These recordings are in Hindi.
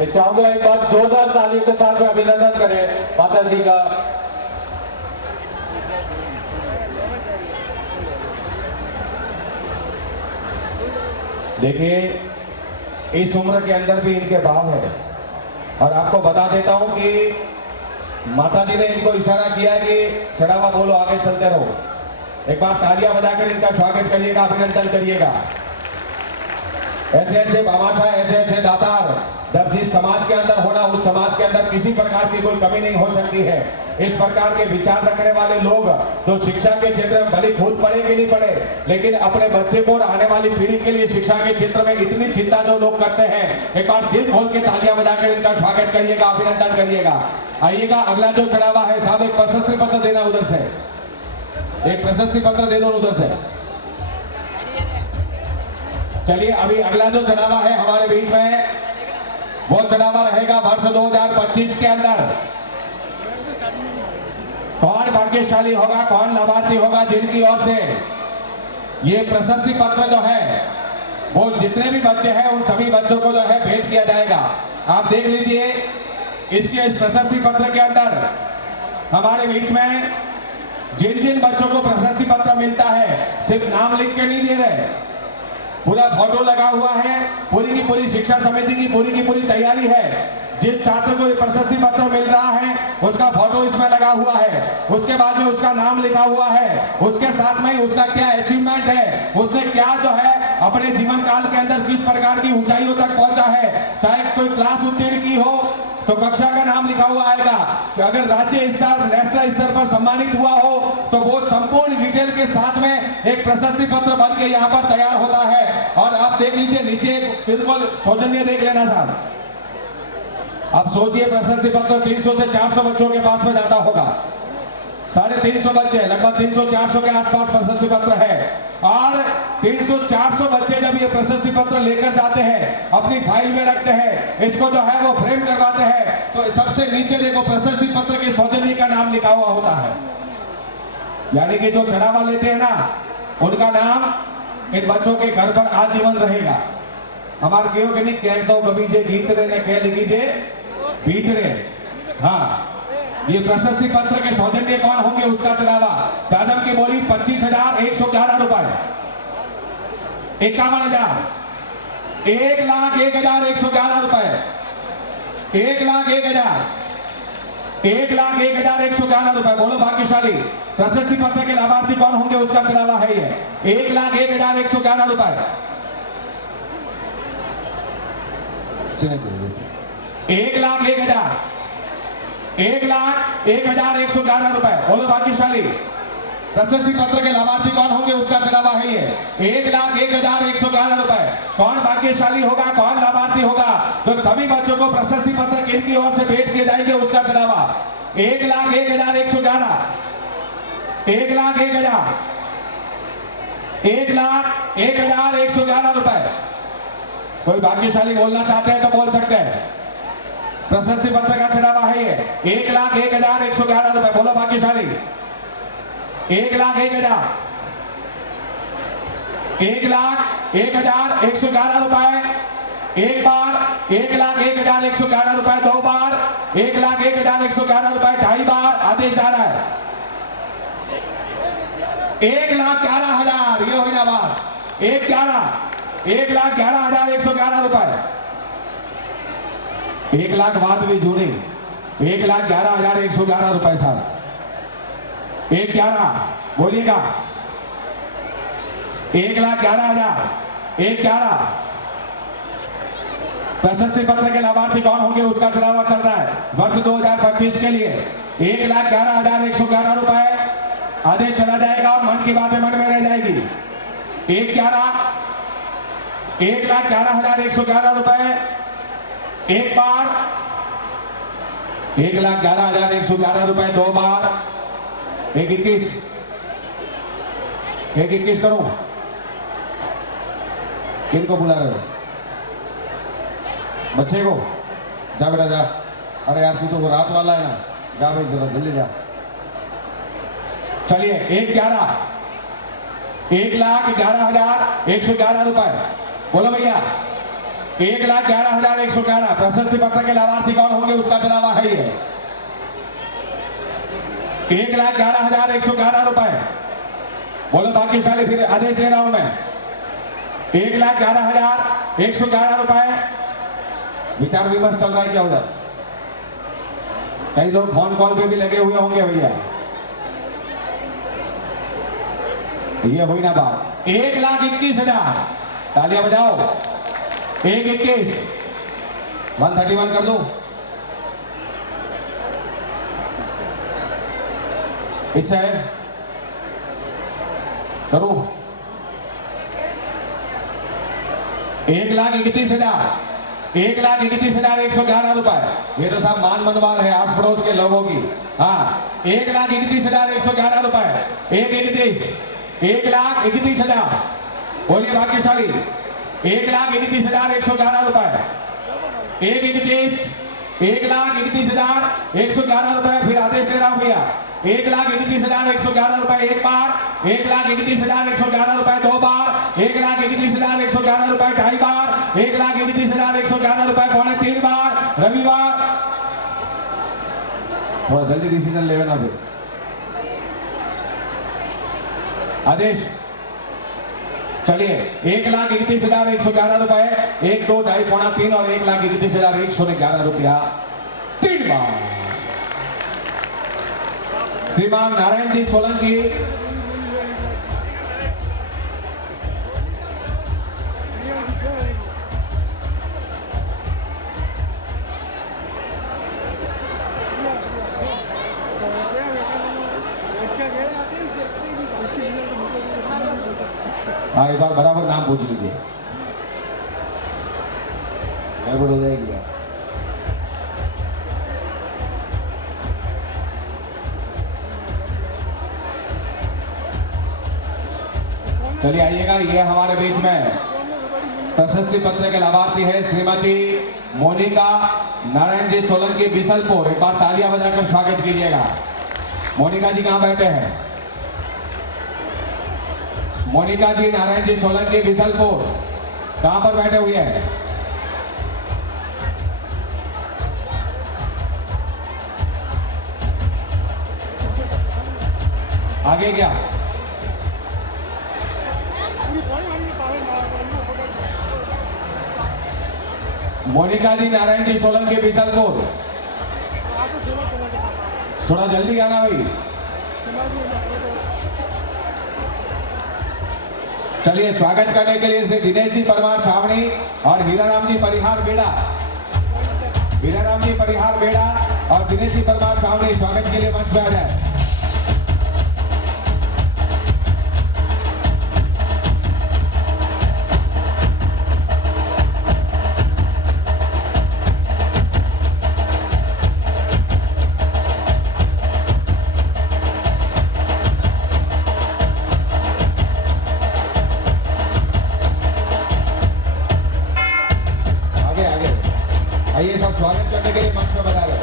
मैं चाहूंगा एक बार जोरदार तालियों के साथ में अभिनंदन करें माता जी का। देखिए इस उम्र के अंदर भी इनके भाव है और आपको बता देता हूं कि माता जी ने इनको इशारा किया कि चढ़ावा बोलो, आगे चलते रहो। एक बार तालियां बजाकर इनका स्वागत करिएगा, अभिनंदन करिएगा। ऐसे ऐसे बाबाशाह, ऐसे ऐसे दातार जब जिस समाज के अंदर होना, उस समाज के अंदर किसी प्रकार की कोई कमी नहीं हो सकती है। इस प्रकार के विचार रखने वाले लोग तो शिक्षा के क्षेत्र में भले खुद पढ़े कि नहीं पढ़े, लेकिन अपने बच्चे को और आने वाली पीढ़ी के लिए शिक्षा के क्षेत्र में इतनी चिंता जो लोग करते हैं, एक बार दिल खोल के तालियां बजाकर इनका स्वागत करिएगा, अभिनंदन करिएगा। आइएगा, अगला जो चढ़ावा है साहब, एक प्रशस्ति पत्र देना उधर से, एक प्रशस्ति पत्र दे दो उधर से। चलिए अभी अगला जो चढ़ावा है हमारे बीच में, वो चढ़ावा रहेगा वर्ष 2025 के अंदर। कौन भाग्यशाली होगा, कौन लाभार्थी होगा जिनकी ओर से ये प्रशस्ति पत्र जो है वो जितने भी बच्चे हैं उन सभी बच्चों को जो है भेंट किया जाएगा। आप देख लीजिए इसके इस प्रशस्ति पत्र के अंदर हमारे बीच में जिन जिन बच्चों को प्रशस्ति पत्र मिलता है सिर्फ नाम लिख के नहीं दे रहे, पूरा फोटो लगा हुआ है। पूरी की पूरी शिक्षा समिति की पूरी तैयारी है। जिस छात्र को ये प्रशस्ति पत्र मिल रहा है उसका फोटो इसमें लगा हुआ है, उसके बाद में उसका नाम लिखा हुआ है, उसके साथ में उसका क्या अचीवमेंट है, उसने क्या जो है अपने जीवन काल के अंदर किस प्रकार की ऊंचाइयों तक पहुंचा है। चाहे कोई क्लास उत्तीर्ण की हो तो कक्षा का नाम लिखा हुआ आएगा, कि अगर राज्य स्तर, नेशनल स्तर पर सम्मानित हुआ हो तो वो संपूर्ण डिटेल के साथ में एक प्रशस्ति पत्र बन के यहाँ पर तैयार होता है। और आप देख लीजिए नीचे बिल्कुल सौजन्य देख लेना साहब। आप सोचिए प्रशस्ति पत्र 300 से 400 बच्चों के पास में जाता होगा, 350 बच्चे, लगभग 300-400 के आसपास प्रशस्ति पत्र है। और 300-400 बच्चे जब ये प्रशस्ति पत्र लेकर जाते हैं, अपनी फाइल में रखते हैं, इसको जो है वो फ्रेम करवाते हैं, तो सबसे नीचे देखो प्रशस्ति पत्र की सौजन्य का नाम लिखा हुआ होता है। यानी कि जो चढ़ावा लेते हैं ना, उनका नाम इन बच्चों के घर पर आजीवन रहेगा। हमारे क्यों कि नहीं कह दो कभी जे गीत रे ने कह लिखीजे बीत रे। हाँ, ये प्रशस्ति पत्र के सौजन्य कौन होंगे उसका चढ़ावा। दादम की बोली 25,111 रुपए, 51,000, 1,01,111 रुपए, 1,01,000, 1,01,111 रुपए। बोलो भाग्यशाली प्रशस्ति पत्र के लाभार्थी कौन होंगे उसका चढ़ावा है ये 1,01,111 रुपए। 1,01,000, 1,01,111 रुपए। बोलो भाग्यशाली प्रशस्ति पत्र के लाभार्थी कौन होंगे उसका चढ़ावा है ये 1,01,111 रुपए। कौन भाग्यशाली होगा, कौन लाभार्थी होगा, तो सभी बच्चों को प्रशस्ति पत्र किनकी ओर से भेंट किए जाएंगे उसका चढ़ावा 1,01,111, 1,01,000, 1,01,111 रुपए। कोई भाग्यशाली बोलना चाहते हैं तो बोल सकते हैं। प्रशस्ति पत्र का चढ़ावा है ये 1,01,111 रुपए। बोलो भाग्यशाली 1,01,000, 1,01,111 रुपए। एक बार 1,01,111 रुपए, दो बार 1,01,111 रुपए, ढाई बार आदेश जा रहा है 1,11,000। ये हुई ना बात, 1,11,111 रुपए। 1,00,000 बात भी जुड़ी, 1,11,111 रुपए साहब। 1,11 बोलिएगा, 1,11,111। प्रशस्ति पत्र के लाभार्थी कौन होंगे उसका चढ़ावा चल रहा है वर्ष 2025 के लिए 1,11,111 रुपए। आदेश चला जाएगा और मन की बातें मन में रह जाएगी। 1,11,111 रुपए। एक बार 1,11,111 रुपए, दो बार 1,21 करूं। किनको बुला रहे हो? बच्चे को? जा बेटा जा। अरे यार तू तो रात वाला है ना, जा भाई जरा जल्दी जा। चलिए 1,11,111 रुपए। बोलो भैया 1,11,111 प्रशस्ति पत्र के लाभार्थी कौन होंगे उसका चुनाव है ये 1,11,111 रुपए। बोलो भाग्यशाली, फिर आदेश दे रहा हूं मैं 1,11,111 रुपए। विचार विमर्श चल रहा है क्या उधर? कई लोग फोन कॉल पे भी लगे हुए होंगे भैया। ये हुई ना बात। 1,21,000 तालियां बजाओ। 1,21 131 कर दूं? इच्छा है करूं? 1,31,000 1,31,111 रुपए। ये तो सब मान मनवार है आस पड़ोस के लोगों की। हाँ 1,31,111 रुपए। 1,31,000 बोलिए भाग्यशाली। 1,31,111 रुपए। 1,31,111 रुपए। फिर आदेश दे रहा हूं भैया 1,31,111 रुपए एक बार, 1,31,111 रुपए दो बार, 1,31,111 रुपए ढाई बार, 1,31,111 रुपए पौने तीन बार। रविवार थोड़ा जल्दी डिसीजन ले लेना फिर। आदेश चलिए 1,31,111 रुपए 1 2 ढाई पौना 3 और 1,31,111 रुपया 3 बार। श्रीमान नारायण जी सोलंकी हाँ एक बार बराबर नाम पूछ लीजिए, गड़बड़ हो जाएगी। चलिए आइएगा। ये हमारे बीच में प्रशस्ति पत्र के लाभार्थी है श्रीमती मोनिका नारायण जी सोलंकी बिसलपुर। एक बार तालियां बजाकर स्वागत कीजिएगा। मोनिका जी कहां बैठे हैं? मोनिका जी नारायण जी सोलंकी बिसलपुर कहां पर बैठे हुए हैं? आगे क्या? मोनिका जी नारायण जी सोलंकी बिसलपुर थोड़ा जल्दी आना भाई। चलिए स्वागत करने के लिए श्री दिनेश जी परमार छावनी और हीराराम जी परिहार बेड़ा, हीराराम जी परिहार बेड़ा और दिनेश जी परमार छावनी स्वागत के लिए मंच पे आ जाए। आइए सब स्वागत करने के लिए मंच पर बता रहे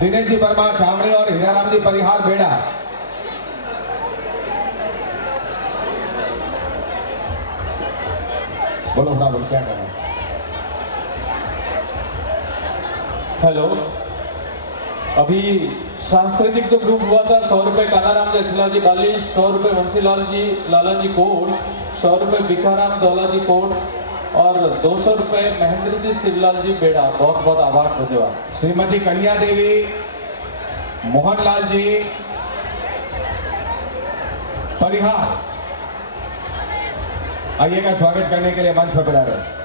दिनेश जी परमार छावनी और हीराराम जी परिहार बेड़ा। बोलो बोलो क्या करना? हेलो, अभी सांस्कृतिक जो ग्रुप हुआ था 100 रुपए कानाराम जयसिला जी बाली, 100 रुपए बंसीलाल जी लाला जी कोट, 100 रुपए भिखाराम दौला जी कोट और 200 रुपए महेंद्र जी शिवलाल जी बेड़ा। बहुत बहुत आभार, धन्यवाद। श्रीमती कन्या देवी मोहनलाल जी परिहार आइएगा स्वागत करने के लिए मंच पर बुला रहे।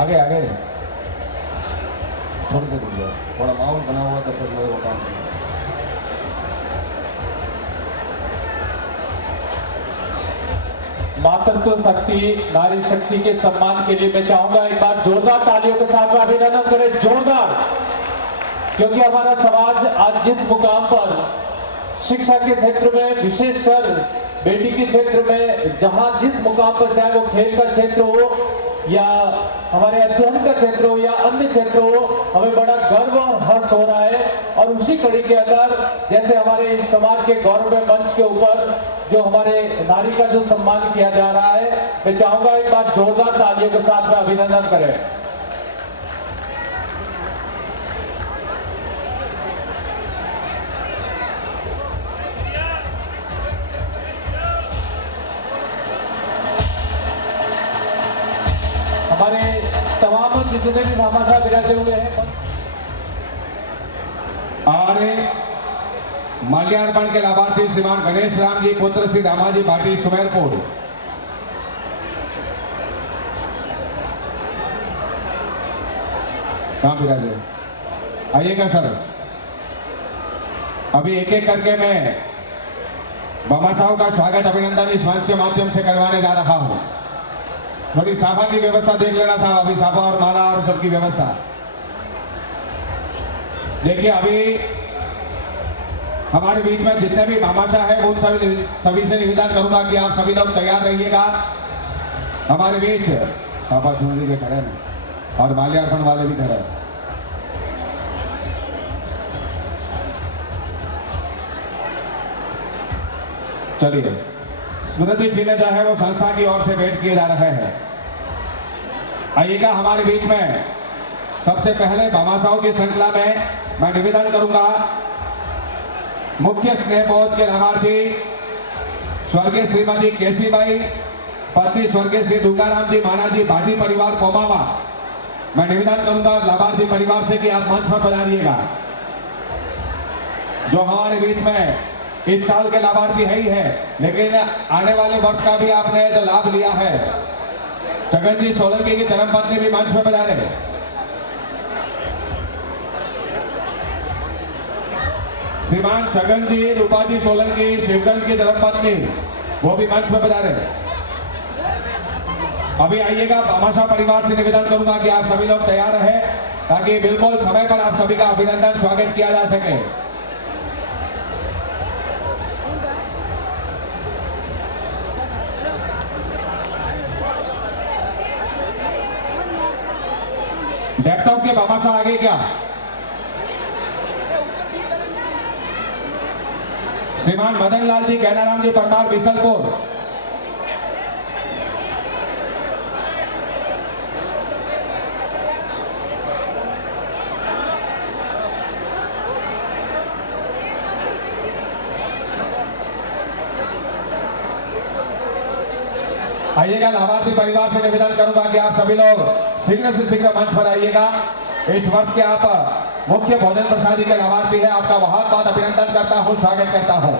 आगे आगे थोड़ी देर रुक जाओ, थोड़ा माहौल बना हुआ तब तक मेरे बता। मातृत्व शक्ति नारी शक्ति के सम्मान के लिए मैं चाहूंगा एक बार जोरदार तालियों के साथ में अभिनंदन करें, जोरदार, क्योंकि हमारा समाज आज जिस मुकाम पर शिक्षा के क्षेत्र में विशेषकर बेटी के क्षेत्र में जहां जिस मुकाम पर, चाहे वो खेल का क्षेत्र हो या हमारे अध्ययन का क्षेत्र हो या अन्य क्षेत्र हो, हमें बड़ा गर्व और हर्ष हो रहा है। और उसी कड़ी के अंदर जैसे हमारे इस समाज के गौरवमय मंच के ऊपर जो हमारे नारी का जो सम्मान किया जा रहा है, मैं चाहूंगा एक बार जोरदार तालियों के साथ में अभिनंदन करें। हमारे तमाम जितने भी भामाशाह विराजे हुए हैं और माल्यार्पण के लाभार्थी श्रीमान गणेश राम जी पुत्र श्री रामाजी भाटी सुमेरपुर। कहाँ विराजे? आइएगा सर। अभी एक एक करके मैं भामाशाहों का स्वागत अभिनंदन इस मंच के माध्यम से करवाने जा रहा हूँ। थोड़ी साफा की व्यवस्था देख लेना था, अभी साफा और माला और सबकी व्यवस्था देखिए। अभी हमारे बीच में जितने भी भामाशाह है वो सभी से निवेदन करूंगा कि आप सभी लोग तैयार रहिएगा। हमारे बीच साफा सुनरी के खड़े हैं और माल्यार्पण वाले भी खड़े हैं। चलिए, स्मृति चिन्ह जो है वो संस्था की ओर से भेंट किए जा रहे हैं। आइएगा हमारे बीच में। सबसे पहले भामाशाहों की श्रृंखला में मैं निवेदन करूंगा मुख्य स्नेह पहुंच के लाभार्थी स्वर्गीय श्रीमती केसीबाई पति स्वर्गीय श्री दुकाराम जी मानाजी भाटी परिवार कोमावा। मैं निवेदन करूंगा लाभार्थी परिवार से कि आप मंच पर पधारिएगा। जो हमारे बीच में इस साल के लाभार्थी है ही है, लेकिन आने वाले वर्ष का भी आपने जो लाभ लिया है। छगन जी सोलंकी की धर्मपत्नी भी मंच पर पधारे। श्रीमान छगन जी रूपाजी सोलंकी शिवगंज की धर्मपत्नी, वो भी मंच पर पधारे। अभी आइएगा। भामाशाह परिवार से निवेदन करूंगा कि आप सभी लोग तैयार रहे ताकि बिल्कुल समय पर आप सभी का अभिनंदन स्वागत किया जा सके। लैपटॉप के भामाशाह आगे क्या? श्रीमान मदन लाल जी कैनाराम जी परमार बिसलपुर। आइएगा। लाभार्थी परिवार से निवेदन करूंगा कि आप सभी लोग शीघ्र से शीघ्र मंच पर आइएगा। इस वर्ष के आप मुख्य भोजन प्रसादी के लाभार्थी है। आपका बहुत बहुत अभिनंदन करता हूं, स्वागत करता हूं।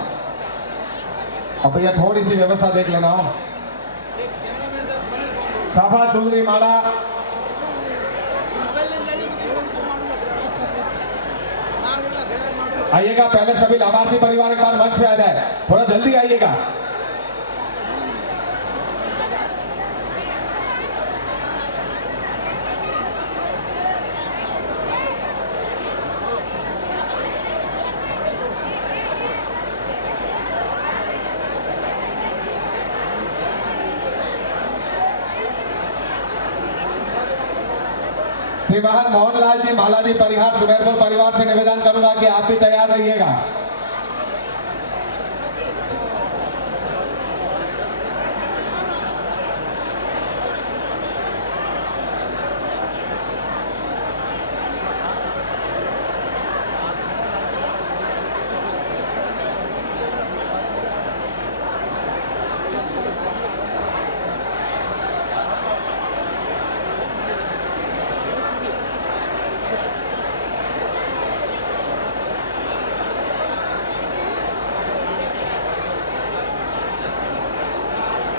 अब भैया थोड़ी सी व्यवस्था देख लेना हो। साफा चुनरी माला आइएगा। पहले सभी लाभार्थी परिवार एक बार मंच पे आ जाए, थोड़ा जल्दी आइएगा। श्रीमान मोहनलाल जी मालाजी परिहार सुमेरपुर परिवार से निवेदन करूंगा कि आप भी तैयार रहिएगा।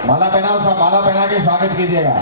माला पहना, उसका माला पहना के स्वागत कीजिएगा।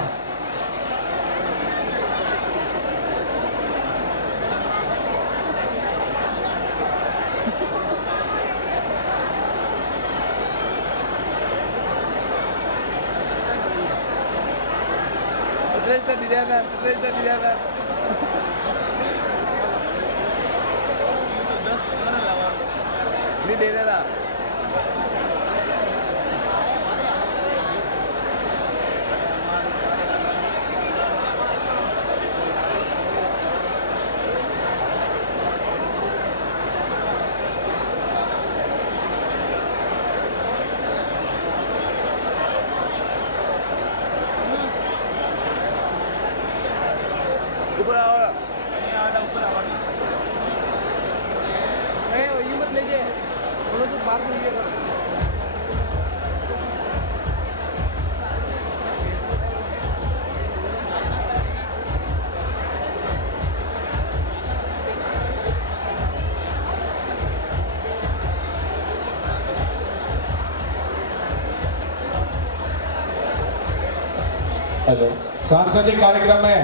हेलो। सांस्कृतिक कार्यक्रम में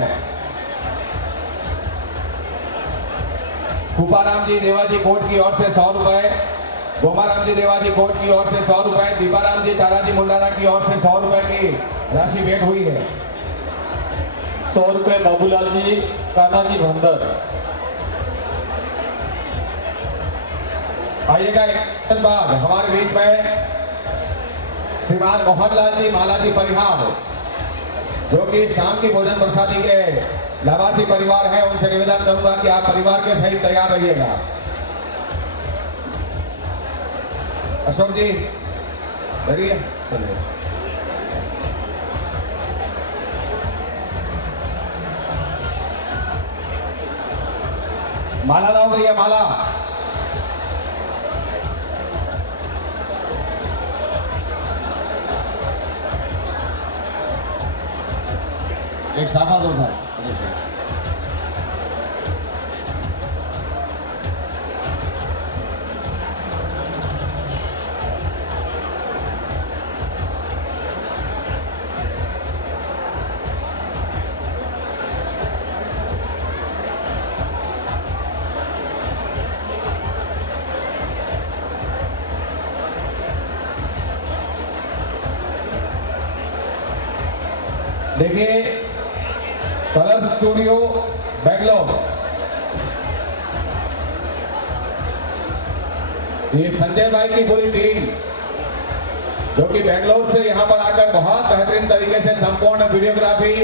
कुपाराम जी देवाजी कोट की ओर से 100 रुपए, गोमाराम जी देवाजी कोट की ओर से 100 रुपए, दीपाराम जी ताराजी मुंडारा की ओर से 100 रुपए की राशि भेंट हुई है। 100 रुपए बाबूलाल जी कानाजी भंदर। आइएगा एक बाद हमारे बीच में श्रीमान मोहनलाल जी मालाजी परिहार, जो कि शाम की भोजन प्रसादी के लाभार्थी परिवार है, उनसे निवेदन करूंगा कि आप परिवार के सहित तैयार रहिएगा। अशोक जी चलिए। माला लाओ भैया, माला। एक साफा दो था। देखिए कलर स्टूडियो बेंगलोर, ये संजय भाई की पूरी टीम जो कि बेंगलोर से यहां पर आकर बहुत बेहतरीन तरीके से संपूर्ण वीडियोग्राफी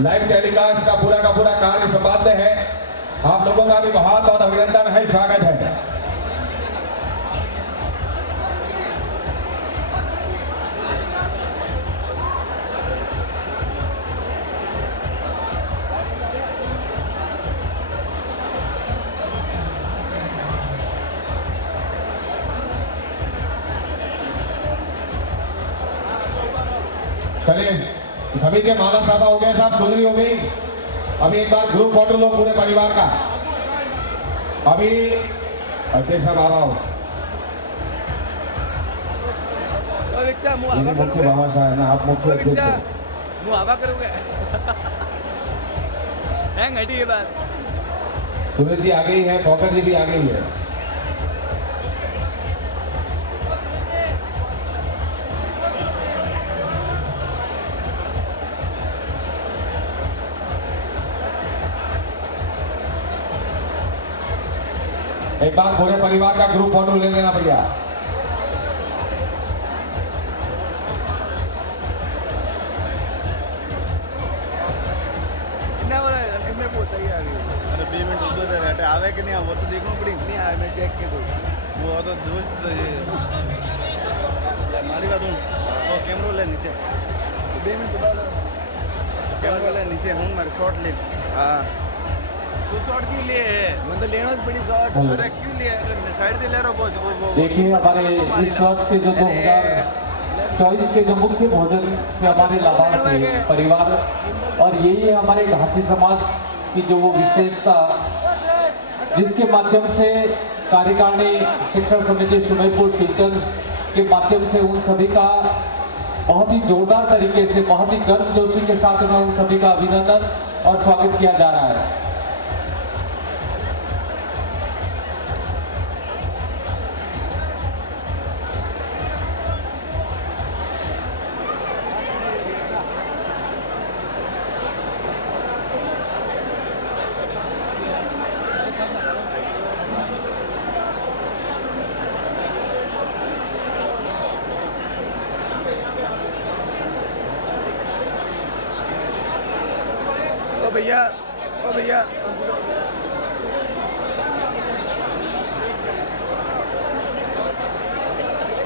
लाइव टेलीकास्ट का पूरा कार्य संभालते हैं। आप लोगों का भी बहुत बहुत अभिनंदन है, स्वागत है। चलिए सभी के माला साफा हो गया, साहब सुधरी हो गई। अभी एक बार ग्रुप फोटो लो पूरे परिवार का। अभी अजय साहब आ रहा हो, मुख्य बाबा साहब है ना, आप मुख्य अध्यक्ष हो। सूरज जी आ गई है, पॉकेट जी भी आ गई है। एक बार पूरे परिवार का ग्रुप फोटो ले लेना भैया। अरे पेमेंट उसमें से रहते आवे कि नहीं, वो तो देखना पड़ी नहीं आवे, मैं चेक के दो वो तो दोस्त हमारी बात वो कैमरा ले नीचे पेमेंट कैमरा ले नीचे हूँ मेरे शॉट ले। हाँ तू शॉट क्यों लिए है, मतलब लेना बड़ी शॉट। अरे क्यों लिए साइड से ले रहा वो। देखिए हमारे इस वर्ष के जो 2024 के जो मुख्य भोजन के हमारे लाभार्थी परिवार, और यही है हमारे घासी समाज की जो वो विशेषता, जिसके माध्यम से कार्यकारिणी शिक्षा समिति सुमेरपुर सिलचर के माध्यम से उन सभी का बहुत ही जोरदार तरीके से, बहुत ही गर्मजोशी के साथ में उन सभी का अभिनंदन और स्वागत किया जा रहा है। भैया ओ भैया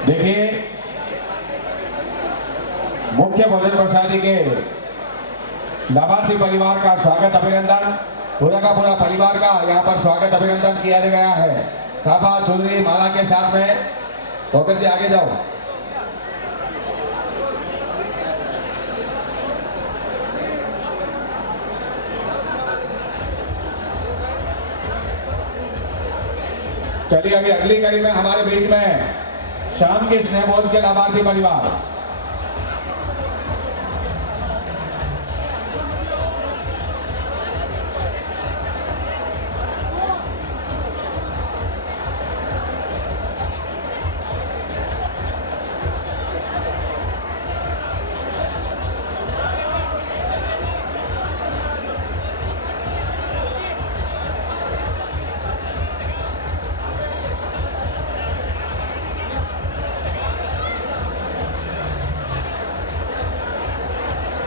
देखिए मुख्य भोजन प्रसादी के लाभार्थी परिवार का स्वागत अभिनंदन, पूरा का पूरा परिवार का यहाँ पर स्वागत अभिनंदन किया गया है। साफा चुनरी माला के साथ में डॉक्टर जी आगे जाओ। चलिए अभी अगली कड़ी में हमारे बीच में शाम के स्नेह भोज के लाभार्थी परिवार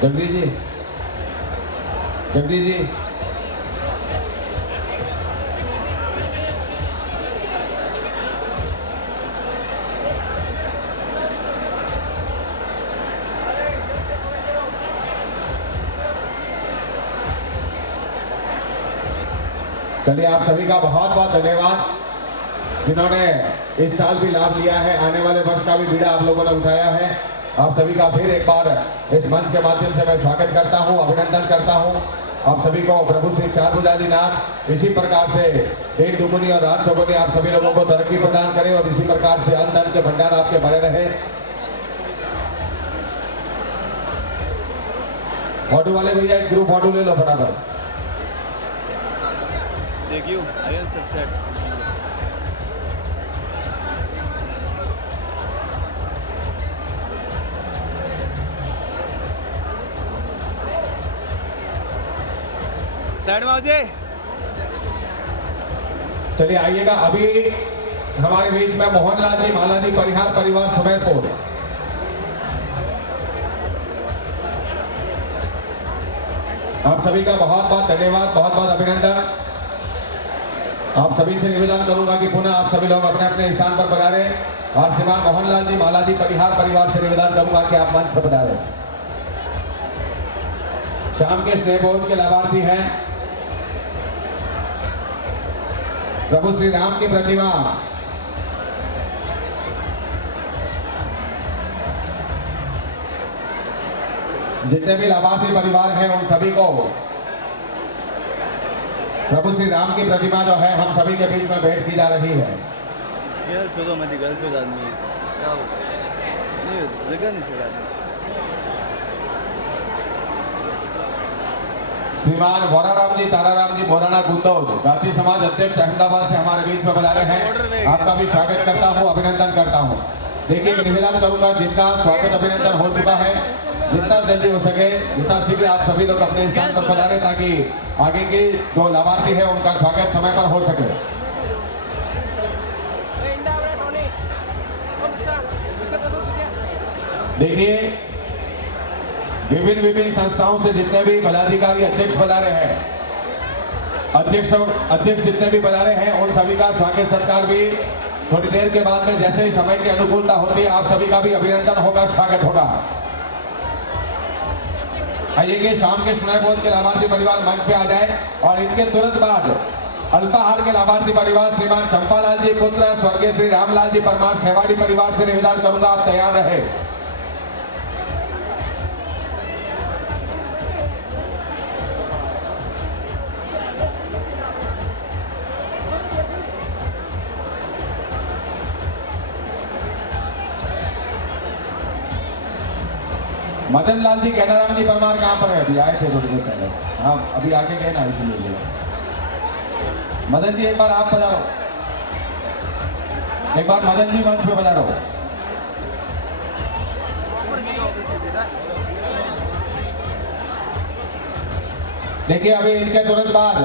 जगदीश जी, जगदीश जी, चलिए आप सभी का बहुत बहुत धन्यवाद जिन्होंने इस साल भी लाभ लिया है। आने वाले वर्ष का भी बीड़ा आप लोगों ने उठाया है। आप सभी का फिर एक बार इस मंच के माध्यम से मैं स्वागत करता हूं, अभिनंदन करता हूं। आप सभी को प्रभु श्री चार भुजादिनाथ इसी प्रकार से दिन दुगुनी और रात चौगुनी आप सभी लोगों को तरक्की प्रदान करें और इसी प्रकार से अन्न धन के भंडार आपके भरे रहे। फोटो वाले भैया एक ग्रुप फोटो ले लो फटाफट। Thank you. I am set. Side में आओ जी। चलिए आइएगा। अभी हमारे बीच में मोहनलाल जी माला जी परिहार परिवार सुमेरपुर, आप सभी का बहुत बहुत धन्यवाद, बहुत बहुत अभिनंदन। आप सभी से निवेदन करूंगा कि पुनः आप सभी लोग अपने अपने स्थान पर पधारे और श्रीमान मोहनलाल जी माला जी परिहार परिवार से निवेदन करूंगा कि आप मंच पर पधारे। शाम के स्नेह भोज के लाभार्थी हैं प्रभु श्री राम की प्रतिमा, जितने भी लाभार्थी परिवार हैं उन सभी को प्रभु श्री राम की प्रतिमा जो है हम सभी के बीच में भेंट की जा रही है। गर्ल्स हो तो मत गर्ल्स हो आदमी क्या हो नहीं जगह नहीं छोड़ा। श्रीमान वोराराम जी ताराराम जी बोराना गुंदौद गाची समाज अध्यक्ष अहमदाबाद से हमारे बीच में बता रहे हैं। आपका भी स्वागत करता हूं, अभिनंदन करता हूं। देखिए निवेदन करूंगा जिनका स्वागत अभिनंदन हो चुका है जितना जल्दी हो सके जितना शीघ्र आप सभी लोग अपने स्थान पर पधारें ताकि आगे के जो लाभार्थी है उनका स्वागत समय पर हो सके। देखिए विभिन्न संस्थाओं से जितने भी पदाधिकारी अध्यक्ष पधारे हैं, अध्यक्ष जितने भी पधारे हैं उन सभी का स्वागत सत्कार भी थोड़ी देर के बाद में जैसे ही समय की अनुकूलता होती है आप सभी का भी अभिनंदन होगा, स्वागत होगा। आइए कि शाम के सुनय बोध के लाभार्थी परिवार मंच पे आ जाए और इनके तुरंत बाद अल्पाहार के लाभार्थी परिवार श्रीमान चंपालाल जी पुत्र स्वर्गीय श्री रामलाल जी परमार सेवाड़ी परिवार से निवेदन करूंगा आप तैयार रहे। मदन लाल जी कैनाराम जी परमार कहाँ पर है? अभी आए थे थोड़ी देर पहले। हाँ अभी आगे गए ना इसलिए। मदन जी एक बार आप पधारो, एक बार मदन जी मंच पे पधारो। देखिए अभी इनके तुरंत बाद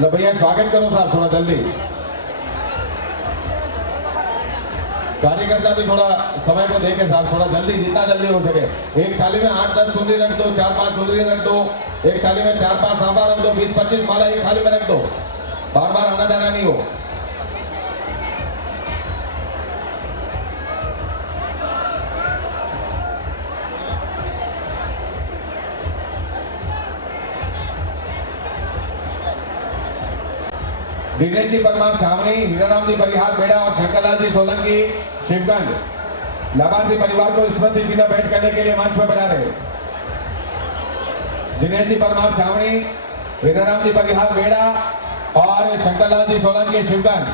लो भैया स्वागत करो साहब थोड़ा जल्दी। कार्यकर्ता भी थोड़ा समय को देखे साहब, थोड़ा जल्दी जितना जल्दी हो सके। एक थाली में 8-10 सुंदरी रख दो, 4-5 सुंदरी रख दो, एक थाली में 4-5 सांबा रख दो, 20-25 माला एक थाली में रख दो, बार बार आना जाना नहीं हो। दिनेश जी परमार छावनी, हीराराम जी परिहार बेड़ा और शंकरलाल जी सोलंकी शिवगंज लाभार्थी परिवार को स्मृति चिन्ह भेंट करने के लिए मंच पर बना रहे। दिनेश जी परमार छावनी, हीराराम जी परिहार बेड़ा और शंकरलाल जी सोलंकी शिवगंज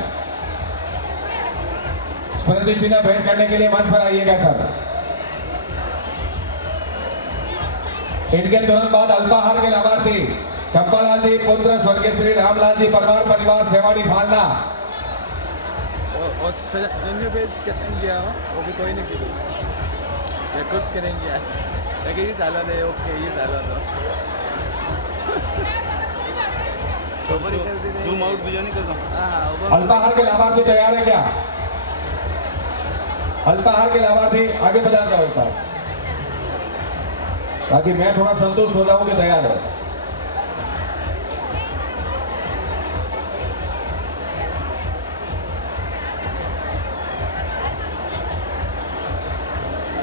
स्मृति चिन्ह भेंट करने के लिए मंच पर आइएगा सर। इनके तुरंत बाद अल्पाहार के लाभार्थी चंपालाल जी पुत्र स्वर्गीय श्री रामलाल जी परमार परिवार सेवाड़ी फालना। और सजन पेज कितने गया वो भी कोई नहीं किया खुद करेंगे यार ये साला ने ओके ये साला जूम आउट वीडियो नहीं करता। अल्पाहार के लाभार्थी तैयार है क्या? अल्पाहार के लाभार्थी आगे बढ़ा जाओ एक बार, ताकि मैं थोड़ा संतुष्ट हो जाऊं कि तैयार है।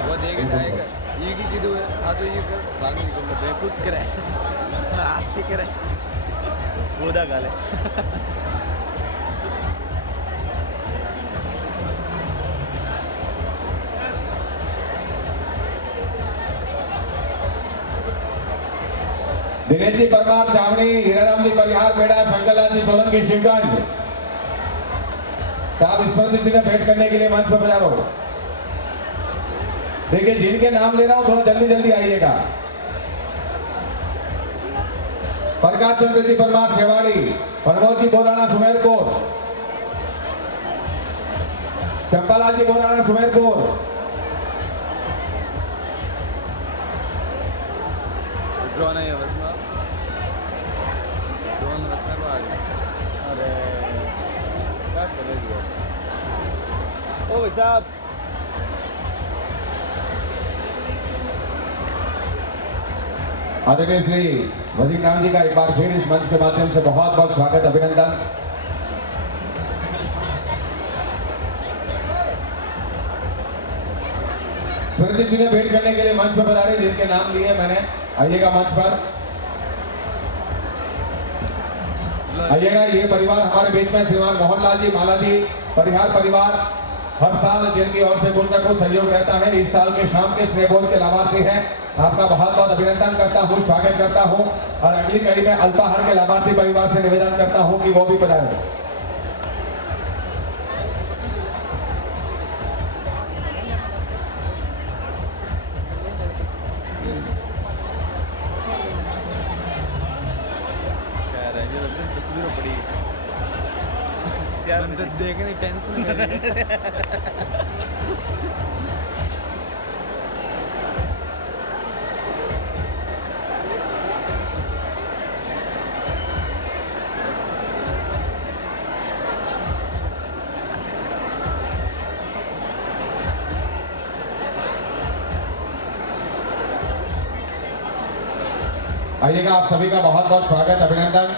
वो देखे जाएगा ये की किदू है आ तो ये कर भाग निकल ले बेकुछ करे आस्ते करे गोदा गाले दिनेश जी परमार चावड़ी, हीराराम जी परिहार पेड़ा, शंकरलाल जी सोलंकी शिवगंज, साहब स्मृति चिन्ह भेंट करने के लिए मंच पर पधारो। देखिए जिनके नाम ले रहा हूं थोड़ा जल्दी जल्दी आइएगा। प्रकाश चंद्र जी परमार सेवाड़ी, प्रमोद जी बोराना सुमेरपुर, चंपालाल जी बोराना सुमेरपुर, ड्रोन है बस में ड्रोन बस में आ गया। अरे क्या करेगी ओ भाई साहब आदरणीय श्री वजीर राम जी का एक बार फिर इस मंच के माध्यम से बहुत बहुत स्वागत, अभिनंदन। स्मृति चिन्ह भेंट करने के लिए मंच पर पधारे जिनके नाम लिए मैंने, आइएगा मंच पर आइएगा। ये परिवार हमारे बीच में श्रीमान मोहनलाल जी माला जी परिहार परिवार हर साल जिनकी ओर से कुछ न कुछ सहयोग रहता है, इस साल के शाम के स्नेहभोज के लाभार्थी हैं। आपका बहुत बहुत अभिनंदन करता हूँ, स्वागत करता हूँ और अगली कड़ी में अल्पाहार के लाभार्थी परिवार से निवेदन करता हूँ कि वो भी पधारे। तस्वीरों पड़ी यार तो देखने टेंशन में आइएगा, आप सभी का बहुत बहुत स्वागत, अभिनंदन।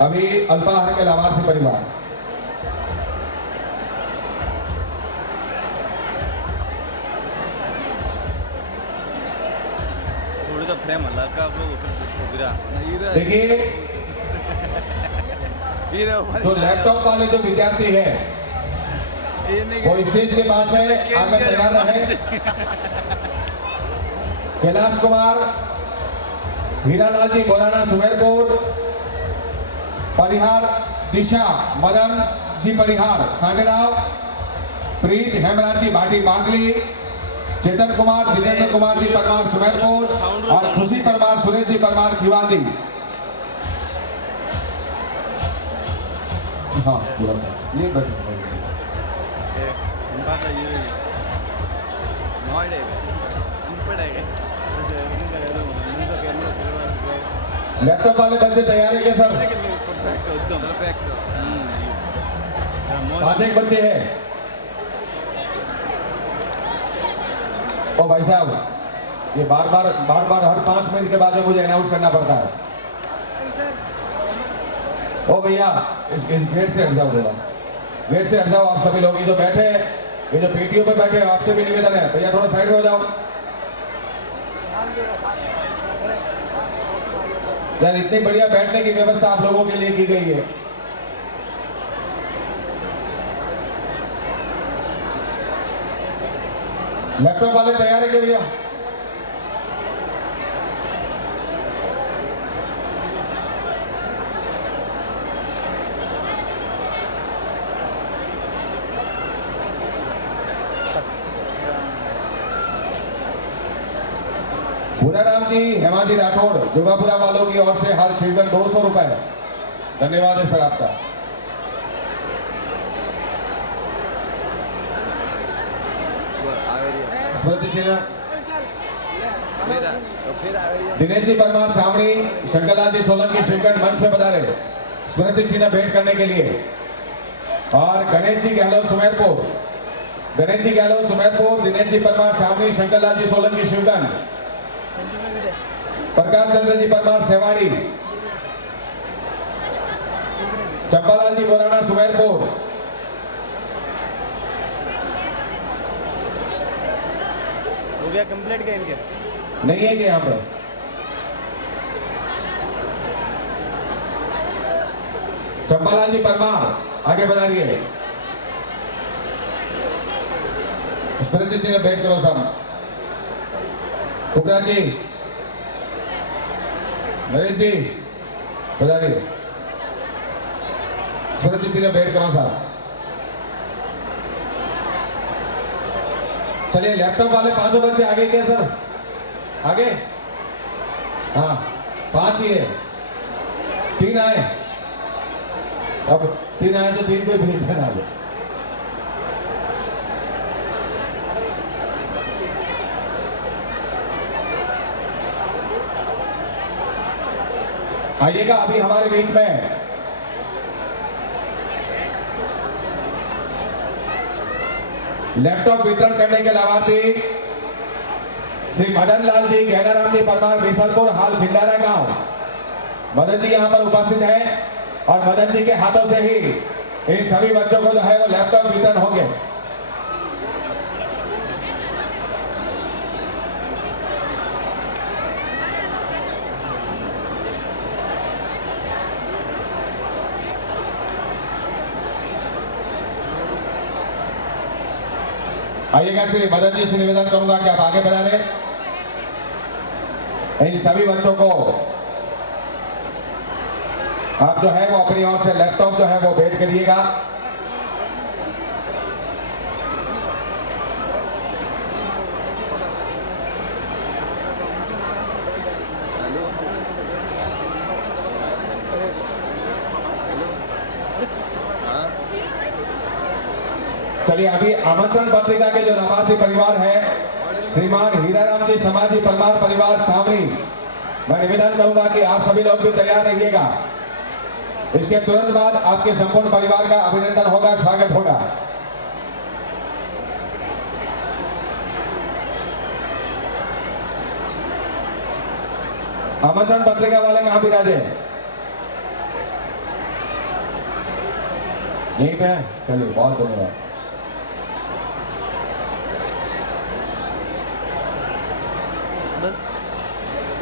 अभी अल्पाहार के लाभार्थी परिवार थोड़ी सा फ्रेम हल्का आप लोग गिरा देखिए, जो लैपटॉप वाले जो विद्यार्थी है वो स्टेज के पास में आकर तैयार रहे। कैलाश कुमार, हीरालाल जी बोराना सुमेरपुर, परिहार दिशा मदन जी परिहार सागराव, प्रीत हेमराज जी भाटी बांगली, चेतन कुमार जितेंद्र कुमार जी परमार सुमेरपुर और खुशी परमार सुरेश जी परमार खिवादी। हाँ पूरा ये लैपटॉप वाले बच्चे तैयार है क्या सर? पांच एक बच्चे हैं। ओ भाई साहब, ये बार बार हर 5 मिनट के बाद में मुझे अनाउंस करना पड़ता है। ओ भैया इस गेट से हट जाओ, थोड़ा गेट से हट जाओ आप सभी लोग। ये जो बैठे हैं, ये जो पीटीओ पे बैठे हैं, आपसे भी निवेदन है भैया थोड़ा साइड में हो जाओ यार। इतनी बढ़िया बैठने की व्यवस्था आप लोगों के लिए की गई है। लैपटॉप वाले तैयार है क्या भैया? भूराराम जी, हेमाजी राठौड़, जुगापुरा वालों की ओर से हाल शिवगन 200 रुपए। धन्यवाद है सर आपका। स्मृति चिन्ह फिर आ रही है। दिनेश जी परमार छावनी, शंकरलाल जी सोलंकी शिवगंज मंच में पधारे स्मृति चिन्ह भेंट करने के लिए। और गणेश जी गहलोत सुमेरपुर, गणेश जी गहलोत सुमेरपुर, दिनेश जी परमार छावनी, शंकरलाल जी सोलंकी शिवगंज, प्रकाश चंद्र जी परमार सेवाड़ी, चंपालाल जी बोराना सुमेरपुर, हो गया कंप्लीट क्या इनके? नहीं है कि यहाँ पर चंपालाल जी परमार आगे बढ़ा रही है। स्मृति चिन्ह भेंट करो सब। कुकरा जी, नरेश जी बताइए, स्मृति चिन्ह भेंट करो साहब। चलिए लैपटॉप वाले 500 बच्चे आगे क्या सर? आगे हाँ 5 ही है, 3 आए, अब 3 आए तो 3 को भेज देना आगे। आइएगा अभी हमारे बीच में लैपटॉप वितरण करने के लाभार्थी श्री मदन लाल जी गहनाराम जी परमार बीसलपुर, हाल भिंडारा गांव। मदन जी यहां पर उपस्थित हैं और मदन जी के हाथों से ही इन सभी बच्चों को जो है वो लैपटॉप वितरण होंगे। आइएगा श्री मदन जी से निवेदन करूंगा कि आप आगे बढ़ा रहे। इन सभी बच्चों को आप जो है वो अपनी ओर से लैपटॉप जो है वो भेंट करिएगा। चलिए अभी आमंत्रण पत्रिका के जो लाभार्थी परिवार है श्रीमान हीराराम जी समाजी परमार परिवार छावनी, मैं निवेदन करूंगा कि आप सभी लोग भी तैयार रहिएगा। इसके तुरंत बाद आपके संपूर्ण परिवार का अभिनंदन होगा, स्वागत होगा। आमंत्रण पत्रिका वाले कहां विराजे? यहीं पे है? चलिए बहुत धन्यवाद।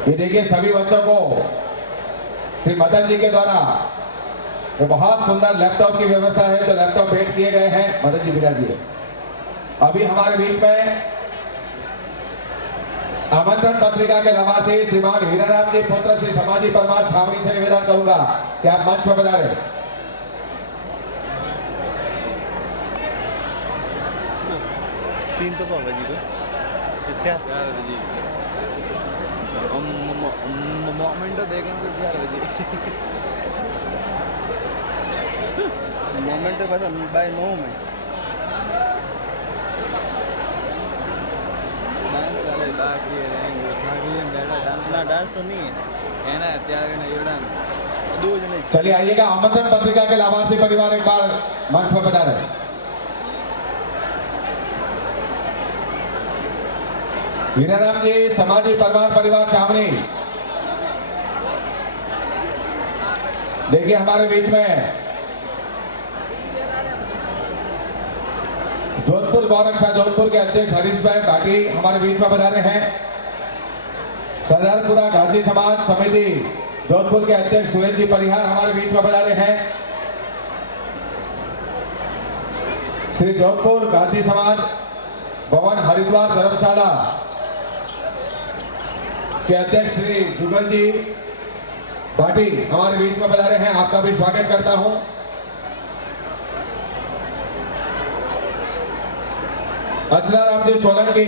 ये देखिए सभी बच्चों को श्री मदन जी के द्वारा ये बहुत सुंदर लैपटॉप की व्यवस्था है, जो लैपटॉप भेंट किए गए हैं। मदन जी विराजिए। अभी हमारे बीच में आमंत्रण पत्रिका के लाभार्थी श्रीमान हीराराम जी पुत्र श्री समाजी परमार छावनी से निवेदन करूंगा कि आप मंच पर पधारें। तीन तो बाबा जी को इससे जी मोमेंटो देखेंगे 4 बजे मोमेंटो बस बाय 9 में डांस तो नहीं है ना त्यार दो जने। चलिए आइएगा, आमंत्रण पत्रिका के लाभार्थी परिवार एक बार मंच पर पधारें। हीराराम जी समाजी परमार परिवार छावनी, देखिए हमारे बीच में जोधपुर गौरक्षा जोधपुर के अध्यक्ष हरीश भाई भाटी हमारे बीच में पधारे हैं। सरदारपुरा घाटी समाज समिति जोधपुर के अध्यक्ष सुरेश जी परिहार हमारे बीच में पधारे हैं। श्री जोधपुर घाटी समाज भवन हरिद्वार धर्मशाला के अध्यक्ष श्री जुगल जी भाटी हमारे बीच में पधारे हैं। आपका भी स्वागत करता हूं। अचलाराम जी सोलंकी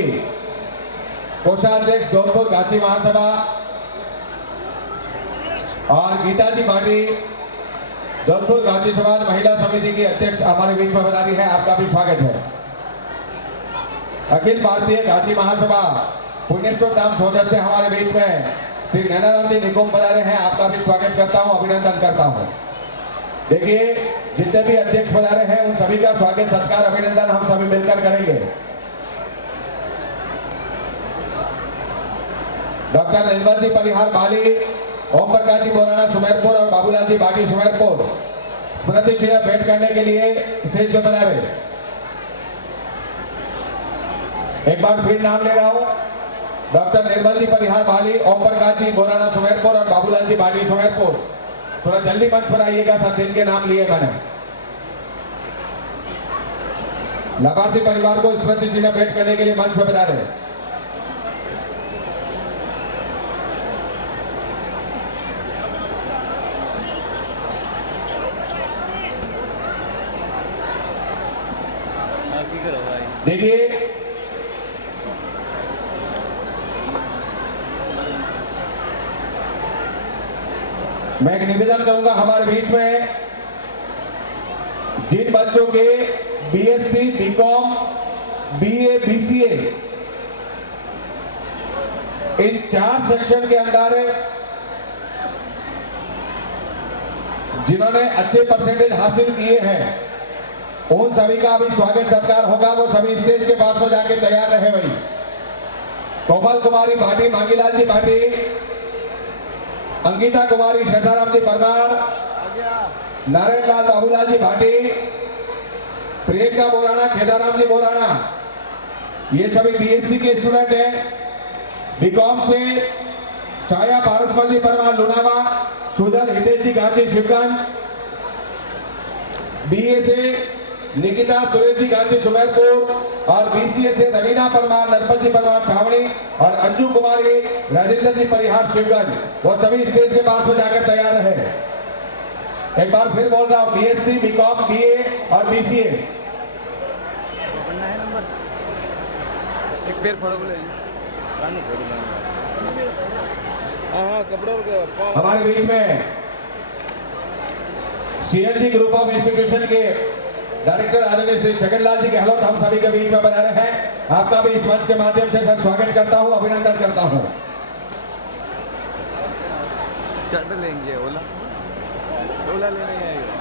कोषाध्यक्ष जोधपुर घाटी महासभा और गीता जी भाटी जोधपुर घाटी समाज महिला समिति की अध्यक्ष हमारे बीच में पधारी है। आपका भी स्वागत है। अखिल भारतीय गाची महासभा पुण्यश्वर धाम सोदर से हमारे बीच में श्री नैनाराम जी निकुम पधारे हैं। आपका भी स्वागत करता हूं, अभिनंदन करता हूं। देखिए जितने भी अध्यक्ष पधारे हैं उन सभी का स्वागत सत्कार अभिनंदन हम सभी मिलकर करेंगे। डॉक्टर निर्मल जी परिहार बाली, ओम प्रकाश जी बोराना सुमेरपुर और बाबूलाल जी बागी सुमेरपुर स्मृति चिन्ह भेंट करने के लिए स्टेज पे पधारे। एक बार फिर नाम ले रहा हूं, डॉक्टर निर्मल जी परिहार बाली, ओम प्रकाश जी बोराना सुमेरपुर और बाबूलाल जी बागी सुमेरपुर। थोड़ा जल्दी मंच पर आइएगा सर, जिनके नाम लिए मैंने। लाभार्थी परिवार को स्मृति चिन्ह भेंट करने के लिए मंच पर पधारे। देखिए मैं एक निवेदन करूंगा, हमारे बीच में जिन बच्चों के बीएससी, बीकॉम, बीए, बीसीए इन 4 सेक्शन के अंदर जिन्होंने अच्छे परसेंटेज हासिल किए हैं उन सभी का अभी स्वागत सत्कार होगा। वो सभी स्टेज के पास में जाके तैयार रहे भाई। कोमल कुमारी भाटी, मांगीलाल जी भाटी, अंकिता कुमारी, शेषाराम जी परमार, नारायण लाल बाबूलाल जी भाटी, प्रियंका बोराना, केदाराम जी बोराना, ये सभी बीएससी के स्टूडेंट हैं। बीकॉम से छाया पारसमल जी परमार लुनावा, सुधन हितेश जी गाची शिवगंज, बीए से निकिता सुरेश जी गाची सुमेरपुर और बीसीए से रवीना परमार, नरपत जी परमार छावनी और अंजू कुमारी, राजेंद्र जी परिहार शिवगंज। वो सभी स्टेज के पास में जाकर तैयार रहे। एक बार फिर बोल रहा हूँ, बीएससी, बीकॉम, बीए और बीसीए। एक पैर फड़ो बोले हाँ कपड़ों के हमारे बीच में सीएलजी ग्रुप ऑफ इंस्टीट्यूशन के डायरेक्टर आदरणीय श्री छगनलाल जी गहलोत हम सभी के बीच में बना रहे हैं। आपका भी इस मंच के माध्यम से सर स्वागत करता हूं, अभिनंदन करता हूं। चाट लेंगे ओला ओला लेने आएगा,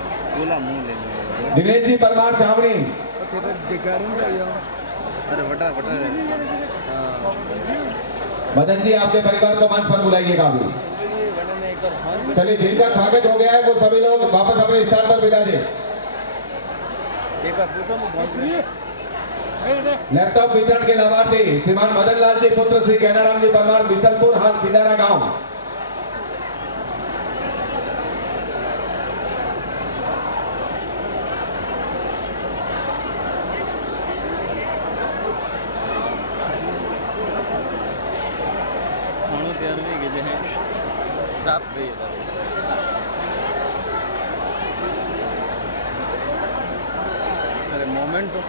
ओला मुंह लेने। दिनेश जी परमार छावनी, अरे बटा बटा मदन जी आपके परिवार को मंच पर बुलाइएगा अभी। चलिए जिनका स्वागत हो गया है वो सभी लोग वापस अपने स्थान पर बिता दें। एक बार पूछो लैपटॉप वितरण के लाभार्थी श्रीमान मदन लाल जी पुत्र श्री ज्ञानाराम जी परमार, बिशलपुर हाल पिंडारा गांव। अरे मोमेंट तो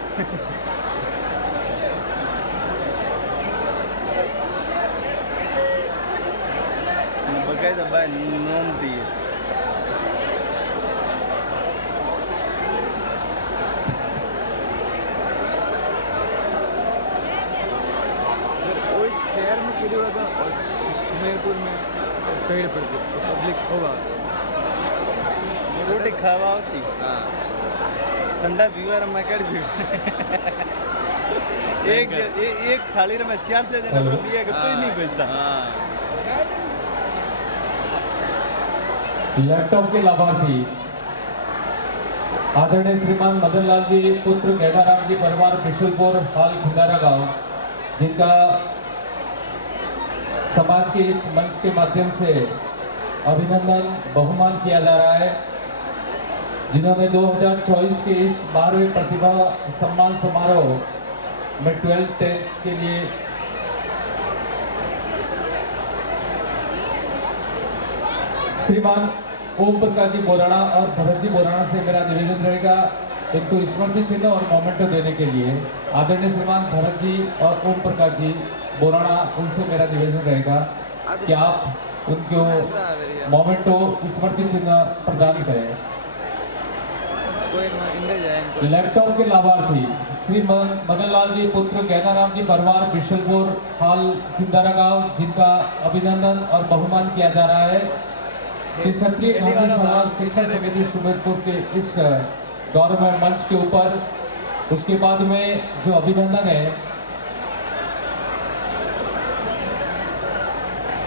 बकायदा भाई नोम दी शहर में किधर होगा और सुमेरपुर में पेड़ पर पब्लिक होगा रोटी खावा होती ठंडा व्यूअर मैं कर भी एक थाली में सियार से जना लिया कि कोई नहीं बचता। लैपटॉप के लाभार्थी आदरणीय श्रीमान मदन लाल जी पुत्र केदाराम जी परमार, बिशुलपुर हाल खिंडारा गांव, जिनका समाज के इस मंच के माध्यम से अभिनंदन बहुमान किया जा रहा है, जिन्होंने 2024 के इस 12वें प्रतिभा सम्मान समारोह में 12th-10th के लिए श्रीमान ओम प्रकाश जी बोराना और भरत जी बोराना से मेरा निवेदन रहेगा इनको स्मृति चिन्ह और मोमेंटो देने के लिए। आदरणीय श्रीमान भरत जी और ओम प्रकाश जी बोराना, उनसे मेरा निवेदन रहेगा कि आप उनको मोमेंटो स्मृति चिन्ह प्रदान करें। कोई इंदे जाए लैपटॉप के लाभार्थी श्री मदन लाल जी पुत्र गैनाराम जी परमार बिशलपुर हाल खिंदारा गांव, जिनका अभिनंदन और बहुमान किया जा रहा है। श्री क्षत्रिय गांधी समाज शिक्षा समिति सुमेरपुर के इस गौरवमय मंच के ऊपर उसके बाद में जो अभिनंदन है,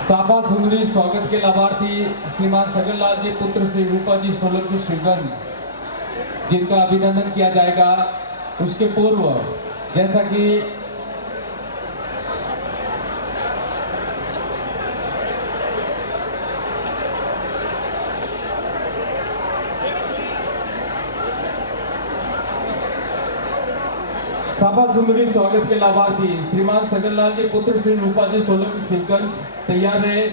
साफा सुंदरी स्वागत के लाभार्थी श्रीमान सगन लाल जी पुत्र श्री रूपा जी सोलंकी श्रीगंज, जिनका अभिनंदन किया जाएगा। उसके पूर्व जैसा कि साफा सुंदरी स्वागत के लाभार्थी श्रीमान सगन लाल जी पुत्र श्री रूपा जी सोलंकी श्रीगंज तैयार रहे,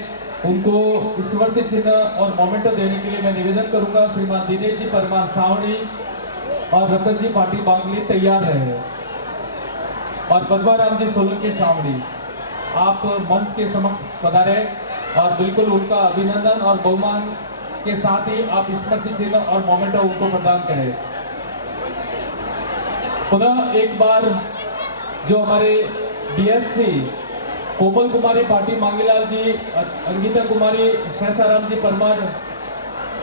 उनको स्मृति चिन्ह और मोमेंटो देने के लिए मैं निवेदन करूंगा। श्रीमान दिनेश जी परमार सावनी और रतन जी पाटिल बांगली तैयार रहे, और पद्माराम जी सोलंकी सावनी आप मंच के समक्ष पधारे और बिल्कुल उनका अभिनंदन और बहुमान के साथ ही आप स्मृति चिन्ह और मोमेंटो उनको प्रदान करें। पुनः एक बार जो हमारे बीएससी कोमल कुमारी पाटिल मांगीलाल जी, अंकिता कुमारी शेषाराम जी परमार,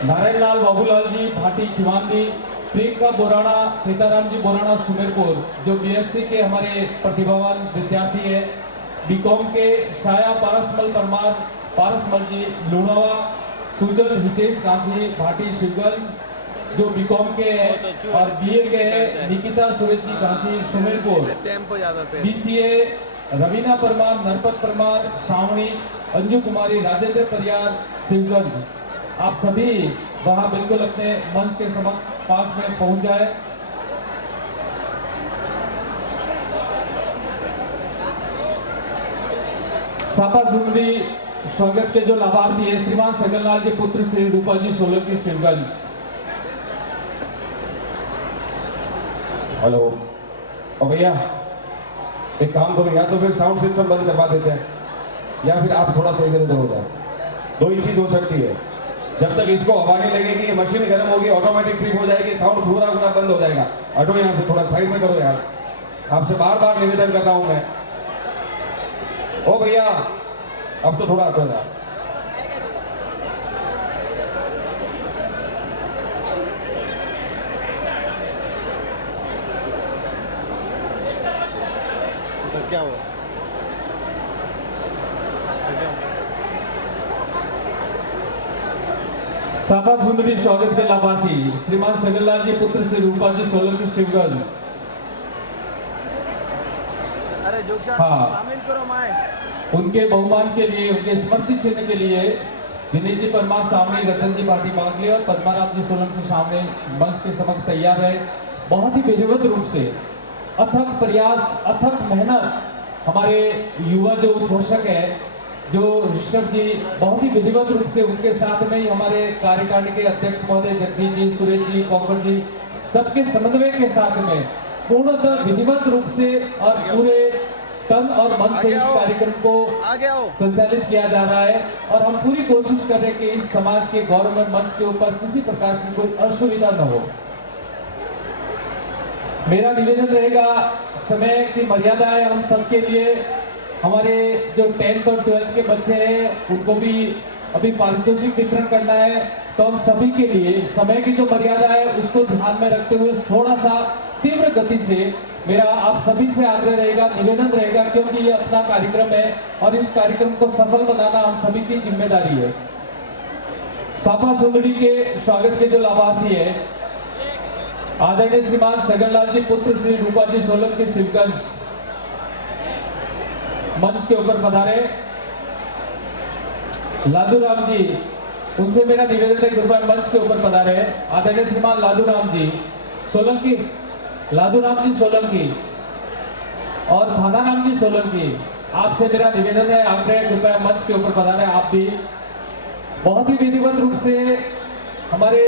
नारायण लाल बाबूलाल जी भाटी खिवांदी, प्रियंका बोराणा सीताराम जी बोराणा सुमेरपुर, जो बीएससी के हमारे प्रतिभावान विद्यार्थी है। बीकॉम के शाया पारसमल परमार पारसमल जी लुणावा, सुजन हितेश कांची भाटी शिवगंज जो बीकॉम के हैं, और बीए के हैं निकिता सूरज जी कांची सुमेरपुर। टेम्पो ज्यादा थे। बीसीए रवीना परमार नरपत परमार सावणी, अंजू कुमारी राजेंद्र परियार शिवगंज। आप सभी वहां बिल्कुल अपने मंच के पास में पहुंच जाए। साफा सुंदरी स्वागत के जो लाभार्थी है श्रीमान सगन लाल जी पुत्र श्री रूपा जी सोलंकी शिवगंज। हेलो। और भैया एक काम करो, या तो फिर साउंड सिस्टम बंद करवा देते हैं, या फिर आप थोड़ा सा इधर उधर हो जाए। दो ही चीज हो सकती है, जब तक इसको हवा नहीं लगेगी ये मशीन गर्म होगी, ऑटोमेटिक ट्रिप हो जाएगी, साउंड पूरा बंद हो जाएगा। हटो यहाँ से, थोड़ा साइड में करो यार, आपसे बार बार निवेदन कर रहा हूं मैं। ओ भैया अब तो थोड़ा हटो यार। तो क्या हुआ? साफा सुंदरी स्वागत के लाभार्थी श्रीमान सगन लाल जी पुत्र श्री रूपा जी सोलंकी शिवगंज। अरे जो हाँ। शामिल करो माए। उनके बहुमान के लिए, उनके स्मृति चिन्ह के लिए दिनेश जी परमार सामने, रतन जी पाटिल बांगली और पद्माराम जी सोलंकी सामने मंच के समक्ष तैयार है। बहुत ही विधिवत रूप से अथक प्रयास, अथक मेहनत हमारे युवा जो उद्घोषक है, जो ऋषभ जी, बहुत ही विधिवत रूप से उनके साथ में ही हमारे कार्यकारिणी के अध्यक्ष महोदय जगदीश जी, सुरेश जी, कौकर जी, सबके समन्वय के साथ में पूर्णतः विधिवत रूप से और पूरे तन और मन से इस कार्यक्रम को संचालित किया जा रहा है। और हम पूरी कोशिश कर रहे हैं कि इस समाज के गौरवमय मंच के ऊपर किसी प्रकार की कोई असुविधा न हो। मेरा निवेदन रहेगा, समय की मर्यादा है हम सबके लिए। हमारे जो 10th और 12th के बच्चे हैं उनको भी अभी पारितोषिक वितरण करना है, तो हम सभी के लिए समय की जो मर्यादा है उसको ध्यान में रखते हुए थोड़ा सा तीव्र गति से मेरा आप सभी से आग्रह रहेगा, निवेदन रहेगा, क्योंकि ये अपना कार्यक्रम है और इस कार्यक्रम को सफल बनाना हम सभी की जिम्मेदारी है। साफा सुंदरी के स्वागत के जो लाभार्थी है आदरणीय श्रीमान सगन लाल जी पुत्र श्री रूपा जी सोलंकी शिवगंज, मंच के ऊपर पधारे। लादूराम जी, उनसे मेरा निवेदन है कृपया मंच के ऊपर पधारे। आदरणीय श्रीमान लादूराम जी सोलंकी, लादूराम जी सोलंकी और भानाराम जी सोलंकी, आपसे मेरा निवेदन है, आग्रह, कृपया मंच के ऊपर पधारे। आप भी बहुत ही विधिवत रूप से हमारे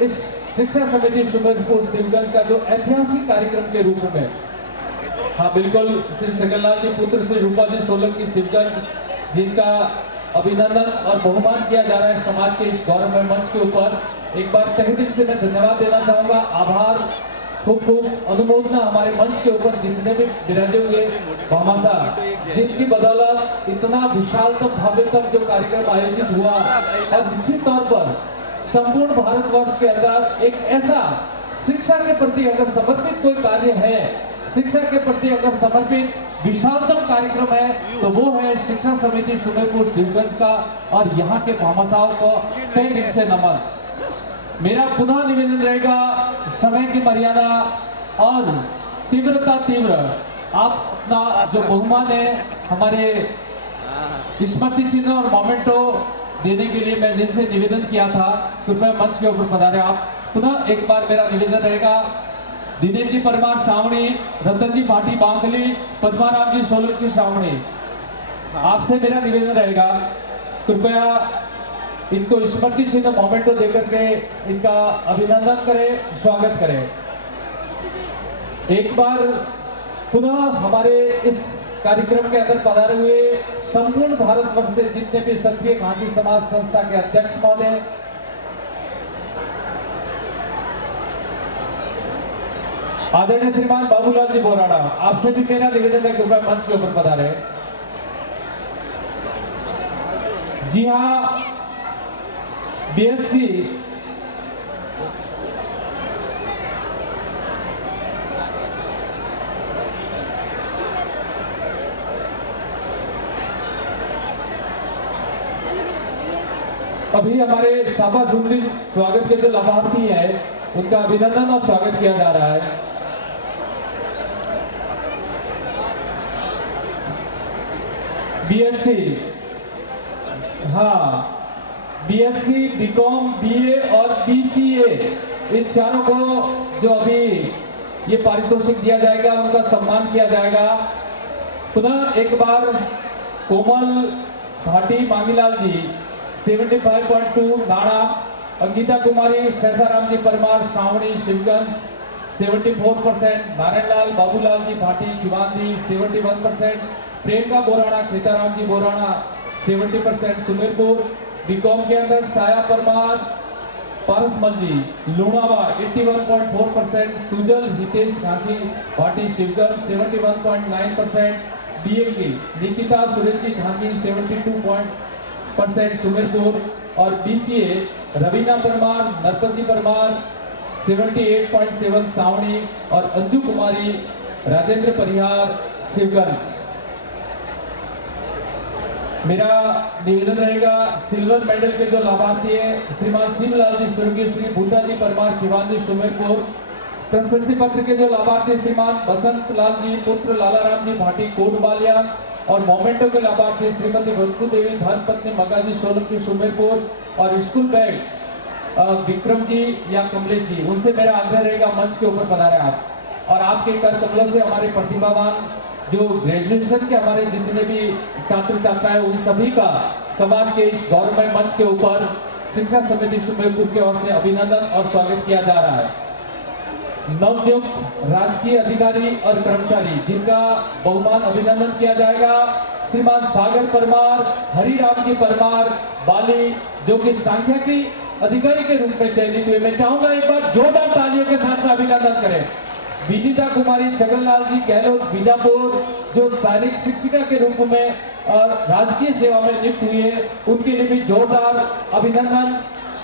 इस शिक्षा समिति सुमेरपुर शिवगंज का जो ऐतिहासिक कार्यक्रम के रूप में, हाँ बिल्कुल, श्री सगन लाल जी पुत्र श्री रूपा जी सोलंकी शिवगंज, जिनका अभिनंदन और बहुमान किया जा रहा है समाज के इस गौरवमय मंच के ऊपर। एक बार तहे दिल से मैं धन्यवाद देना चाहूंगा, आभार, खूब खूब अनुमोदना हमारे मंच के ऊपर जितने भी विराजे हुए भामासा, जिनकी बदौलत इतना विशालतम भव्यतम जो कार्यक्रम आयोजित हुआ और निश्चित तौर पर संपूर्ण भारतवर्ष के अंदर एक ऐसा शिक्षा के प्रति अगर समर्पित कोई कार्य है, शिक्षा के प्रति अगर समर्पित विशालतम कार्यक्रम है तो वो है शिक्षा समिति सुमेरपुर शिवगंज का, और यहाँ के भामासाओं को तहे दिल से नमन। मेरा पुनः निवेदन रहेगा, समय की मर्यादा और तीव्रता तीव्र, आप अपना जो बहुमान है हमारे स्मृति चिन्ह और मोमेंटो देने के लिए मैं जिनसे निवेदन किया था, कृपया मंच के ऊपर पधारे। आप पुनः एक बार मेरा निवेदन रहेगा, दिनेश जी परमार सावणी, रतन जी भाटी बांकली, पद्माराम जी सोलंकी सावणी, आपसे मेरा निवेदन रहेगा कृपया इनको स्मृति चिन्ह मोमेंटो देकर के इनका अभिनंदन करें, स्वागत करें। एक बार पुनः हमारे इस कार्यक्रम के अंदर पधारे हुए संपूर्ण भारतवर्ष से जितने भी सक्रिय घाटी समाज संस्था के अध्यक्ष महोदय, आदरणीय श्रीमान बाबूलाल जी बोराड़ा, आपसे भी मेरा निवेदन है कृपया मंच के ऊपर पधारे। जी हाँ, बीएससी अभी हमारे साफा सुंदरी स्वागत के जो लाभार्थी है उनका अभिनंदन और स्वागत किया जा रहा है। बीएससी, हाँ, बीएससी, बीकॉम, बीए और बीसीए, इन चारों को जो अभी ये पारितोषिक दिया जाएगा, उनका सम्मान किया जाएगा। पुनः एक बार कोमल भाटी मांगीलाल जी 75.2 नाड़ा, अंकिता कुमारी शैसाराम जी परमार सावणी शिवगंज 74%, नारायण लाल बाबूलाल जी भाटी खिवांदी 71%, प्रियंका बोराणा खेताराम जी बोराणा 70% सुमेरपुर। बीकॉम के अंदर शाया परमार पारसमल जी लूणावा 81.4%, सुजल हितेश घाटी भाटी शिवगंज 71.9%, बीए की निकिता सुरेश जी घाटी 72% सुमेरपुर, और बीसीए रवीना परमार नरपति परमार 78.7 सावणी, और अंजू कुमारी राजेंद्र परिहार शिवगंज। मेरा निवेदन रहेगा, सिल्वर मेडल के जो लाभार्थी है श्रीमान शिवलाल जी स्वर्गीय श्री बूटा जी परमार खिवांदी सुमेरपुर, प्रशस्ति पत्र के जो लाभार्थी श्रीमान बसंत लाल जी पुत्र लालाराम जी भाटी कोटबालिया, और मोमेंटो के लाभार्थी श्रीमती बंकु देवी धर्मपत्नी मगाजी सोलंकी सुमेरपुर, और स्कूल बैग विक्रम जी या कमलेश जी, उनसे मेरा आग्रह रहेगा मंच के ऊपर पधारे आप, और आपके कर कमलों से हमारे प्रतिभावान जो ग्रेजुएशन के हमारे जितने भी छात्र छात्राएं उन सभी का समाज के इस गौरवमय मंच के ऊपर शिक्षा समिति सुमेरपुर की ओर से अभिनंदन और स्वागत किया जा रहा है। नवनियुक्त राजकीय अधिकारी और कर्मचारी जिनका बहुमान अभिनंदन किया जाएगा, श्रीमान सागर परमार, हरिराम जी परमार बाली, जो कि सांख्यिकी अधिकारी के रूप में चयनित हुए। मैं चाहूंगा एक बार जोरदार तालियों के साथ में अभिनंदन करें। विनीता कुमारी छगनलाल जी गहलोत बीजापुर, जो शारीरिक शिक्षिका के रूप में राजकीय सेवा में नियुक्त हुई है, उनके लिए भी जोरदार अभिनंदन।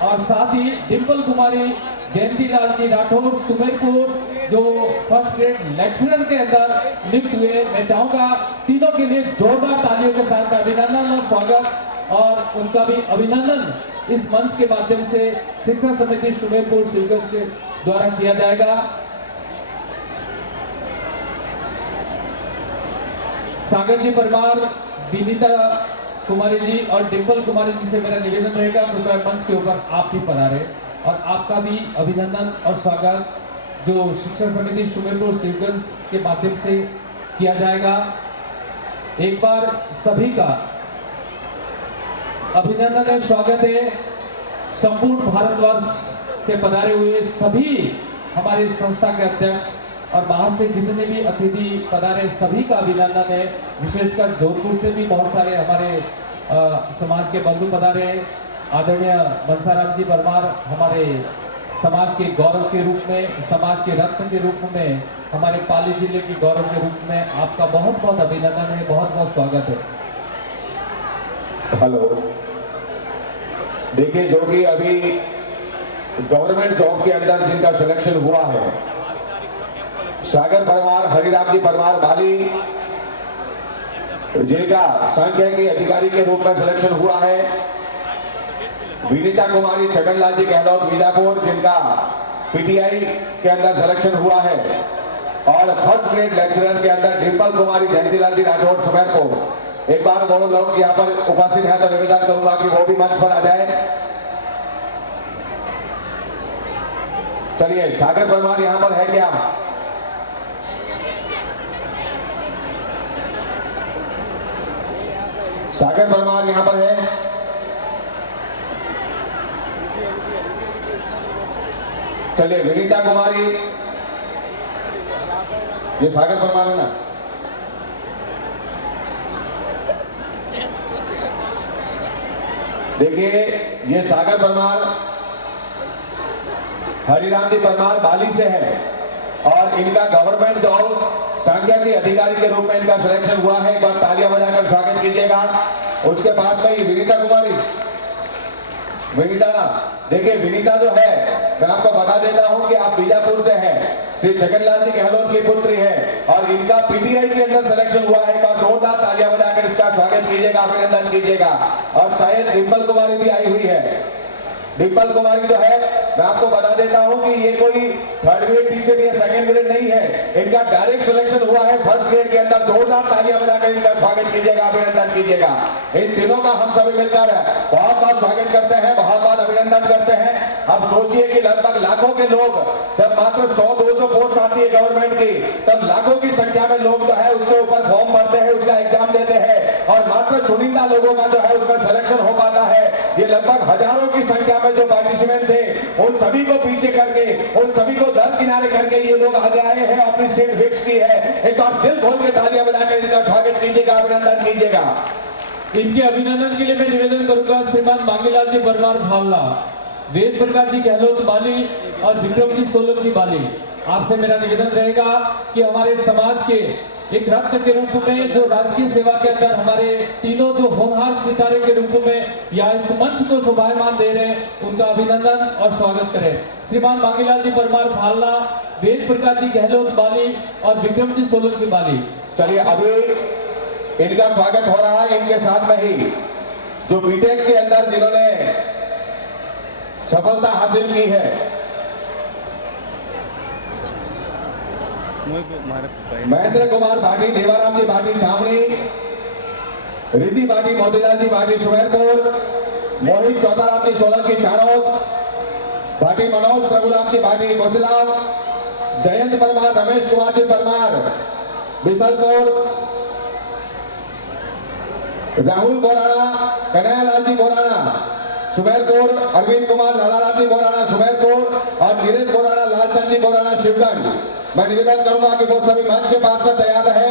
और साथ ही डिम्पल कुमारी जयंती लाल जी राठौर सुमेरपुर, जो फर्स्ट ग्रेड लेक्चरर के अंदर नियुक्त हुए। मैं चाहूंगा तीनों के लिए जोरदार तालियों के साथ अभिनंदन और स्वागत, और उनका भी अभिनंदन इस मंच के माध्यम से शिक्षा समिति सुमेरपुर शिवगंज के द्वारा किया जाएगा। सागर जी परमार, विनीता कुमारी जी और डिम्पल कुमारी जी से मेरा निवेदन रहेगा कृपया मंच के ऊपर आप भी पधारे, और आपका भी अभिनंदन और स्वागत जो शिक्षा समिति सुमेरपुर शिवगंज के माध्यम से किया जाएगा। एक बार सभी का अभिनंदन है, स्वागत है। संपूर्ण भारतवर्ष से पधारे हुए सभी हमारे संस्था के अध्यक्ष और बाहर से जितने भी अतिथि पधारे सभी का अभिनंदन है। विशेषकर जोधपुर से भी बहुत सारे हमारे समाज के बंधु पधारे हैं। आदरणीय बंसाराम जी परमार हमारे समाज के गौरव के रूप में, समाज के रत्न के रूप में, हमारे पाली जिले के गौरव के रूप में आपका बहुत बहुत अभिनंदन है, बहुत बहुत स्वागत है। हेलो, देखिए जो कि अभी गवर्नमेंट जॉब के अंदर जिनका सिलेक्शन हुआ है, सागर परमार, हरिराम जी परमार बाली, जिनका सांख्यिकी अधिकारी के रूप में सिलेक्शन हुआ है, विनीता कुमारी छगनलाल जी गहलोत मीरापुर, जिनका पीटीआई के अंदर सिलेक्शन हुआ है, और फर्स्ट ग्रेड लेक्चरर के अंदर डिम्पल कुमारी जयंतीलाल जी राठौर सुमेरपुर। एक बार वो लोग यहाँ पर उपस्थित हैं तो निवेदन करूंगा कि वो भी मंच पर आ जाए। चलिए, सागर परमार यहाँ पर है क्या? सागर परमार यहाँ पर है? चलिए, विनीता कुमारी, ये सागर परमार है ना? देखिए, ये सागर परमार हरिराम जी परमार बाली से है और इनका गवर्नमेंट जॉब सांख्यिकी अधिकारी के रूप में इनका सिलेक्शन हुआ है। एक बार तालियां बजाकर स्वागत कीजिएगा। उसके पास में ही विनीता कुमारी, विनीता ना, देखिए विनीता जो है, मैं आपको बता देता हूं कि आप बीजापुर से हैं, श्री छगनलाल जी गहलोत की पुत्री है और इनका पीटीआई के अंदर सिलेक्शन हुआ है। एक बार जोरदार तालियां बजाकर इसका स्वागत कीजिएगा, अभिनंदन कीजिएगा। और शायद डिम्पल कुमारी भी आई हुई है। डिम्पल कुमारी जो है, मैं आपको बता देता हूं कि ये कोई थर्ड ग्रेड टीचर या सेकंड ग्रेड नहीं है, इनका डायरेक्ट सिलेक्शन हुआ है फर्स्ट ग्रेड के अंदर। जोरदार तालियां बजाकर इनका स्वागत कीजिएगा, अभिनंदन कीजिएगा। इन तीनों का हम सभी मिलकर बहुत बहुत स्वागत करते हैं, बहुत बहुत अभिनंदन करते हैं। अब सोचिए कि लगभग लाखों के लोग, जब मात्र 100-200 पोस्ट आती है गवर्नमेंट की, तब लाखों की संख्या में लोग जो है उसके ऊपर फॉर्म भरते हैं, उसका एग्जाम देते हैं और मात्र चुनिंदा लोगों का जो है उसका सिलेक्शन हो पाता है। ये लगभग हजारों की संख्या में जो पार्टिसिपेंट थे, उन सभी को पीछे करके, उन सभी को दर किनारे करके ये लोग आगे आए हैं, अपनी सीट फिक्स की है। एक बार दिल खोल के तालियां बजाकर इनका स्वागत कीजिएगा, अभिनंदन कीजिएगा। इनके अभिनंदन के लिए मैं निवेदन करूंगा श्रीमान मांगीलाल जी परमार भावला, वेद प्रकाश जी गहलोत बाली और विक्रम जी सोलंकी बाली। आपसे मेरा निवेदन रहेगा कि हमारे समाज के एक रत्न के रूप में, जो राजकीय सेवा के अंदर हमारे तीनों जो होनहार सितारे के रूप में या इस मंच को शोभायमान दे रहे हैं, उनका अभिनंदन और स्वागत करें। श्रीमान मांगीलाल जी परमार भालना, वेद प्रकाश जी गहलोत बाली और विक्रम जी सोलंकी बाली। चलिए, अभी इनका स्वागत हो रहा है। इनके साथ में ही जो बीटेक के अंदर जिन्होंने सफलता हासिल की है, महेंद्र कुमार भाटी, देवाराम जी भाटी छावनी, रिद्धि भाटी, मोतीलाल जी भाटी सुमेरपुर, मोहित चौथाराम जी सोलंकी चाणोद, भाटी मनोज प्रभुराम जी भाटी कोसिलाव, जयंत परमार, रमेश कुमार जी परमार बिसलपुर, राहुल बोराना, कन्हैयालाल जी बोराना सुमेरपुर, अरविंद कुमार लालाराम जी बोराना सुमेरपुर और नीरज बोराना, लालचंद जी बोराना शिवगंज। मैं निवेदन करूंगा कि वो सभी मंच के पास में तैयार है,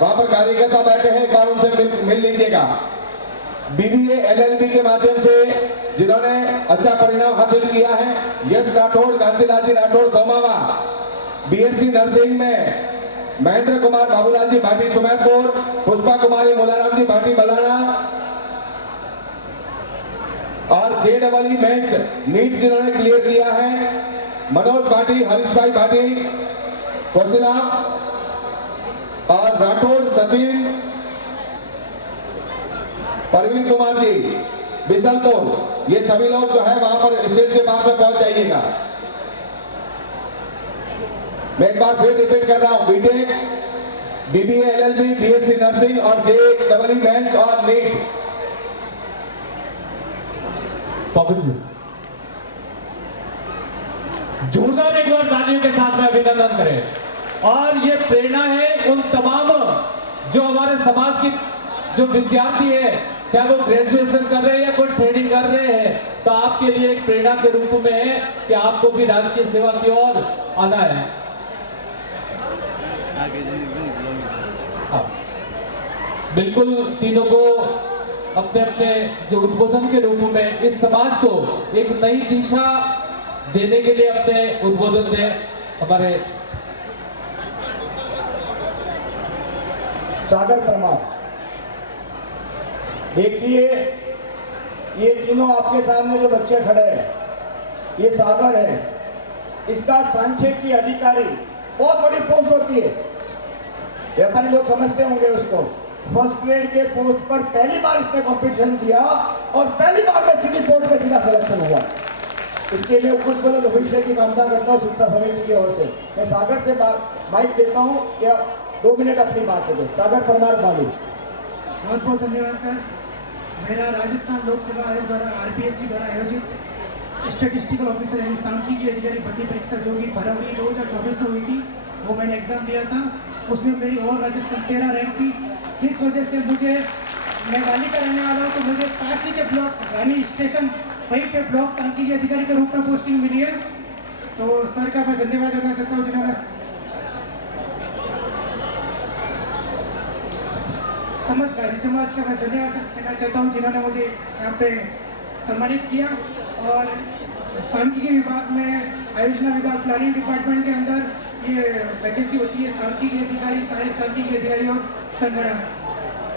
वहां पर कार्यकर्ता बैठे हैं, एक बार उनसे मिल लीजिएगा। बीबीए एलएलबी के माध्यम से जिन्होंने अच्छा परिणाम हासिल किया है, यश राठौड़, कांतिलाल जी राठौड़ गोमावा, बीएससी नर्सिंग में महेंद्र कुमार बाबूलाल जी भाटी सुमेरपुर, पुष्पा कुमारी मुलाराम जी भाटी बलाना और जेडबलई मेंस नीट जिन्होंने क्लियर किया है, मनोज भाटी, हरीश भाई भाटी कोसिला और राठौर सचिन, परवीन कुमार जी बिसलपुर, ये सभी लोग जो है वहां पर स्टेज के पास में पहुंच जाइएगा। मैं एक बार फिर रिपीट कर रहा हूं, BTech, BBA LLB, BSc nursing और जेडबलई मेंस और नीट। जोरदार एक बार तालियों के साथ में अभिनंदन करें। और ये प्रेरणा है उन तमाम जो हमारे समाज के जो विद्यार्थी है, चाहे वो ग्रेजुएशन कर रहे हैं या कोई ट्रेनिंग कर रहे हैं, तो आपके लिए एक प्रेरणा के रूप में है कि आपको भी राजकीय सेवा की ओर आना है। बिल्कुल तीनों को अपने अपने जो उद्बोधन के रूप में इस समाज को एक नई दिशा देने के लिए अपने उद्बोधन दें। हमारे सागर परमार, देखिए ये तीनों आपके सामने जो बच्चे खड़े हैं, ये सागर है, इसका सांख्यिकी अधिकारी बहुत बड़ी पोस्ट होती है, ये अपने लोग समझते होंगे उसको। फर्स्ट ग्रेड के पोस्ट पर पहली बार इसने कंपटीशन दिया और पहली बार में सीधी पोस्ट में सीधा सिलेक्शन हुआ। इसके लिए कुछ बोलो भविष्य की कामना करता हूँ शिक्षा समिति की ओर से। मैं सागर से माइक देता हूँ कि आप 2 मिनट अपनी बात करें। सागर परमार बालू। बहुत बहुत धन्यवाद सर। मेरा राजस्थान लोक सेवा आयोग द्वारा RPSC द्वारा आयोजित स्टैटिस्टिकल ऑफिसर यानी सांख्यिकी अधिकारी भर्ती परीक्षा जो कि फरवरी 2024 में हुई थी, वो मैंने एग्जाम दिया था। उसमें मेरी और राजस्थान 13 रैंक थी, जिस वजह से मैं वाली का रहने वाला हूँ, तो मुझे काशी के ब्लॉक रानी स्टेशन वहीं पे ब्लॉक सांख्यिकी अधिकारी के रूप में पोस्टिंग मिली है। तो सर का मैं धन्यवाद देना चाहता हूँ जिन्होंने समाज का मैं धन्यवाद देना चाहता हूँ जिन्होंने मुझे यहाँ पे सम्मानित किया। और सांख्यिकी विभाग में आयोजना विभाग प्लानिंग डिपार्टमेंट के अंदर ये वैकेंसी होती है सांख्यिकी अधिकारी, सहायक सांख्यिकी अधिकारी और संगणक।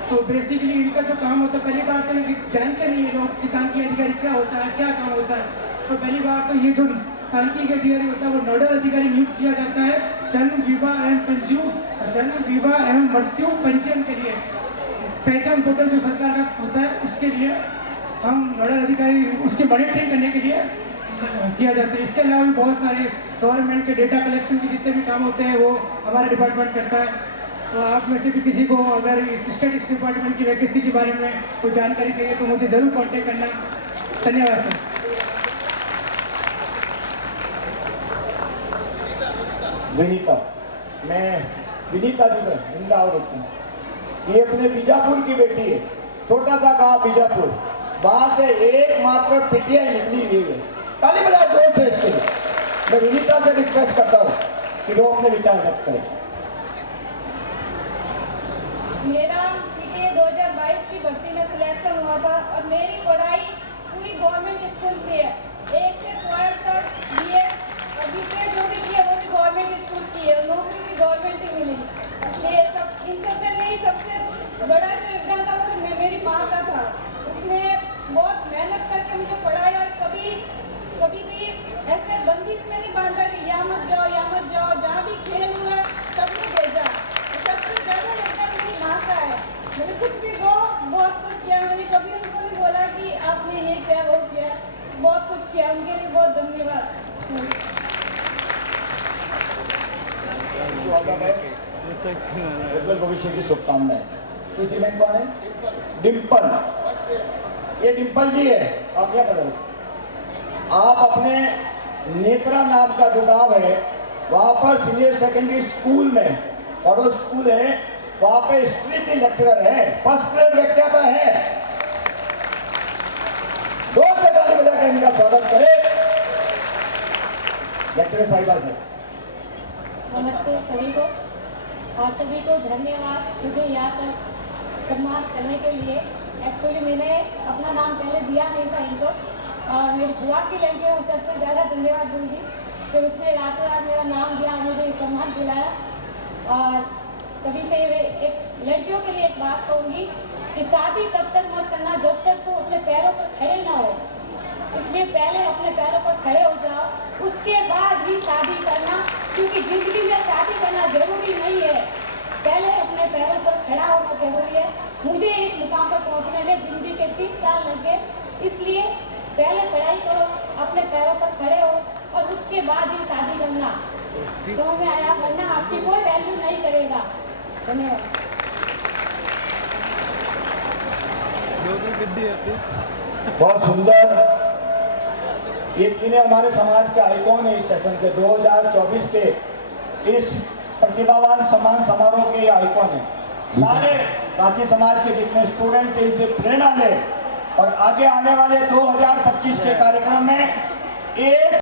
तो बेसिकली इनका जो काम होता है, पहली बार तो जानते नहीं है लोग कि सांख्यिकी अधिकारी क्या होता है, क्या काम होता है। तो पहली बार तो ये जो सांख्यिकी अधिकारी होता है वो नोडल अधिकारी नियुक्त किया जाता है जन्म विवाह एवं मृत्यु पंजीयन के लिए। पहचान पोर्टल जो सरकार का होता है उसके लिए हम नोडल अधिकारी उसके मॉनिटरिंग करने के लिए किया जाता है। इसके अलावा भी बहुत सारे गवर्नमेंट के डेटा कलेक्शन के जितने भी काम होते हैं वो हमारा डिपार्टमेंट करता है। तो आप में से भी किसी को अगर स्टैटिस्टिक्स डिपार्टमेंट की वैकेंसी के बारे में कोई जानकारी चाहिए तो मुझे ज़रूर कांटेक्ट करना। धन्यवाद सर। विनीता, मैं विनीता जी में जिंदाबाद रखती हूँ। ये अपने बीजापुर की बेटी है, छोटा सा गांव बीजापुर, वहां से एकमात्र पिटिया निकली हुई है। ताली बजाओ जोर से इसके लिए। मैं विनीता से रिक्वेस्ट करता हूँ कि वो अपने विचार व्यक्त करें। मेरा PTA 2022 की भर्ती में सिलेक्शन हुआ था और मेरी पढ़ाई पूरी गवर्नमेंट स्कूल से है, 1 से 12 तक BA और BCA जो भी किया वो भी गवर्नमेंट स्कूल की है, नौकरी भी गवर्नमेंट ही मिली। इसलिए इन सब में नहीं, सबसे बड़ा जो एग्जाम था वो मेरी माँ का था। उसने बहुत मेहनत करके मुझे पढ़ाई और कभी भी ऐसे बंदिश में नहीं बांधा कि यहाँ मत जाओ, जहाँ भी खेल हुआ सबने भेजा। सबसे ज़्यादा योगदान मेरी माँ का है। मैंने कुछ भी बहुत कुछ किया, मैंने कभी उनको नहीं बोला कि आपने ये किया वो किया, बहुत कुछ किया। उनके लिए बहुत धन्यवाद। उज्जवल भविष्य की शुभकामनाएं। किसी में कौन है? डिम्पल, ये डिम्पल जी है। आप क्या करोगे? आप अपने नेत्रा नाम का जो गाँव है वहाँ पर सीनियर सेकेंडरी स्कूल में पड़ोस स्कूल है, वहाँ पे हिस्ट्री की लेक्चरर है, फर्स्ट ग्रेड व्याख्याता है। जोर से ताली बजा कर इनका स्वागत करें। लेक्चरर साहिबा से नमस्ते सभी को और सभी को धन्यवाद मुझे यहाँ तक सम्मान करने के लिए। एक्चुअली मैंने अपना नाम पहले दिया नहीं था इनको, और मेरी बुआ की लड़की को सबसे ज़्यादा धन्यवाद दूंगी कि उसने रातों रात मेरा नाम दिया, मुझे सम्मान दिलाया। और सभी से एक लड़कियों के लिए एक बात कहूँगी कि शादी तब तक मत करना जब तक तो अपने पैरों पर खड़े ना हो। इसलिए पहले अपने पैरों पर खड़े हो जाओ, उसके बाद ही शादी करना, क्योंकि ज़िंदगी में शादी करना जरूरी नहीं है, पहले अपने पैरों पर खड़ा होना जरूरी है। मुझे इस मुकाम पर पहुंचने में ज़िंदगी के 30 साल लगे, इसलिए पहले पढ़ाई करो, अपने पैरों पर खड़े हो और उसके बाद ही शादी करना। तो मैं आया, वरना आपकी कोई वैल्यू नहीं करेगा। धन्यवाद। बहुत सुंदर। ये तीनों हमारे समाज के आइकॉन है। इस सेशन के 2024 के इस प्रतिभावान सम्मान समारोह के आइकॉन है। सारे रांची समाज के जितने स्टूडेंट्स इनसे प्रेरणा लें और आगे आने वाले 2025 के कार्यक्रम में एक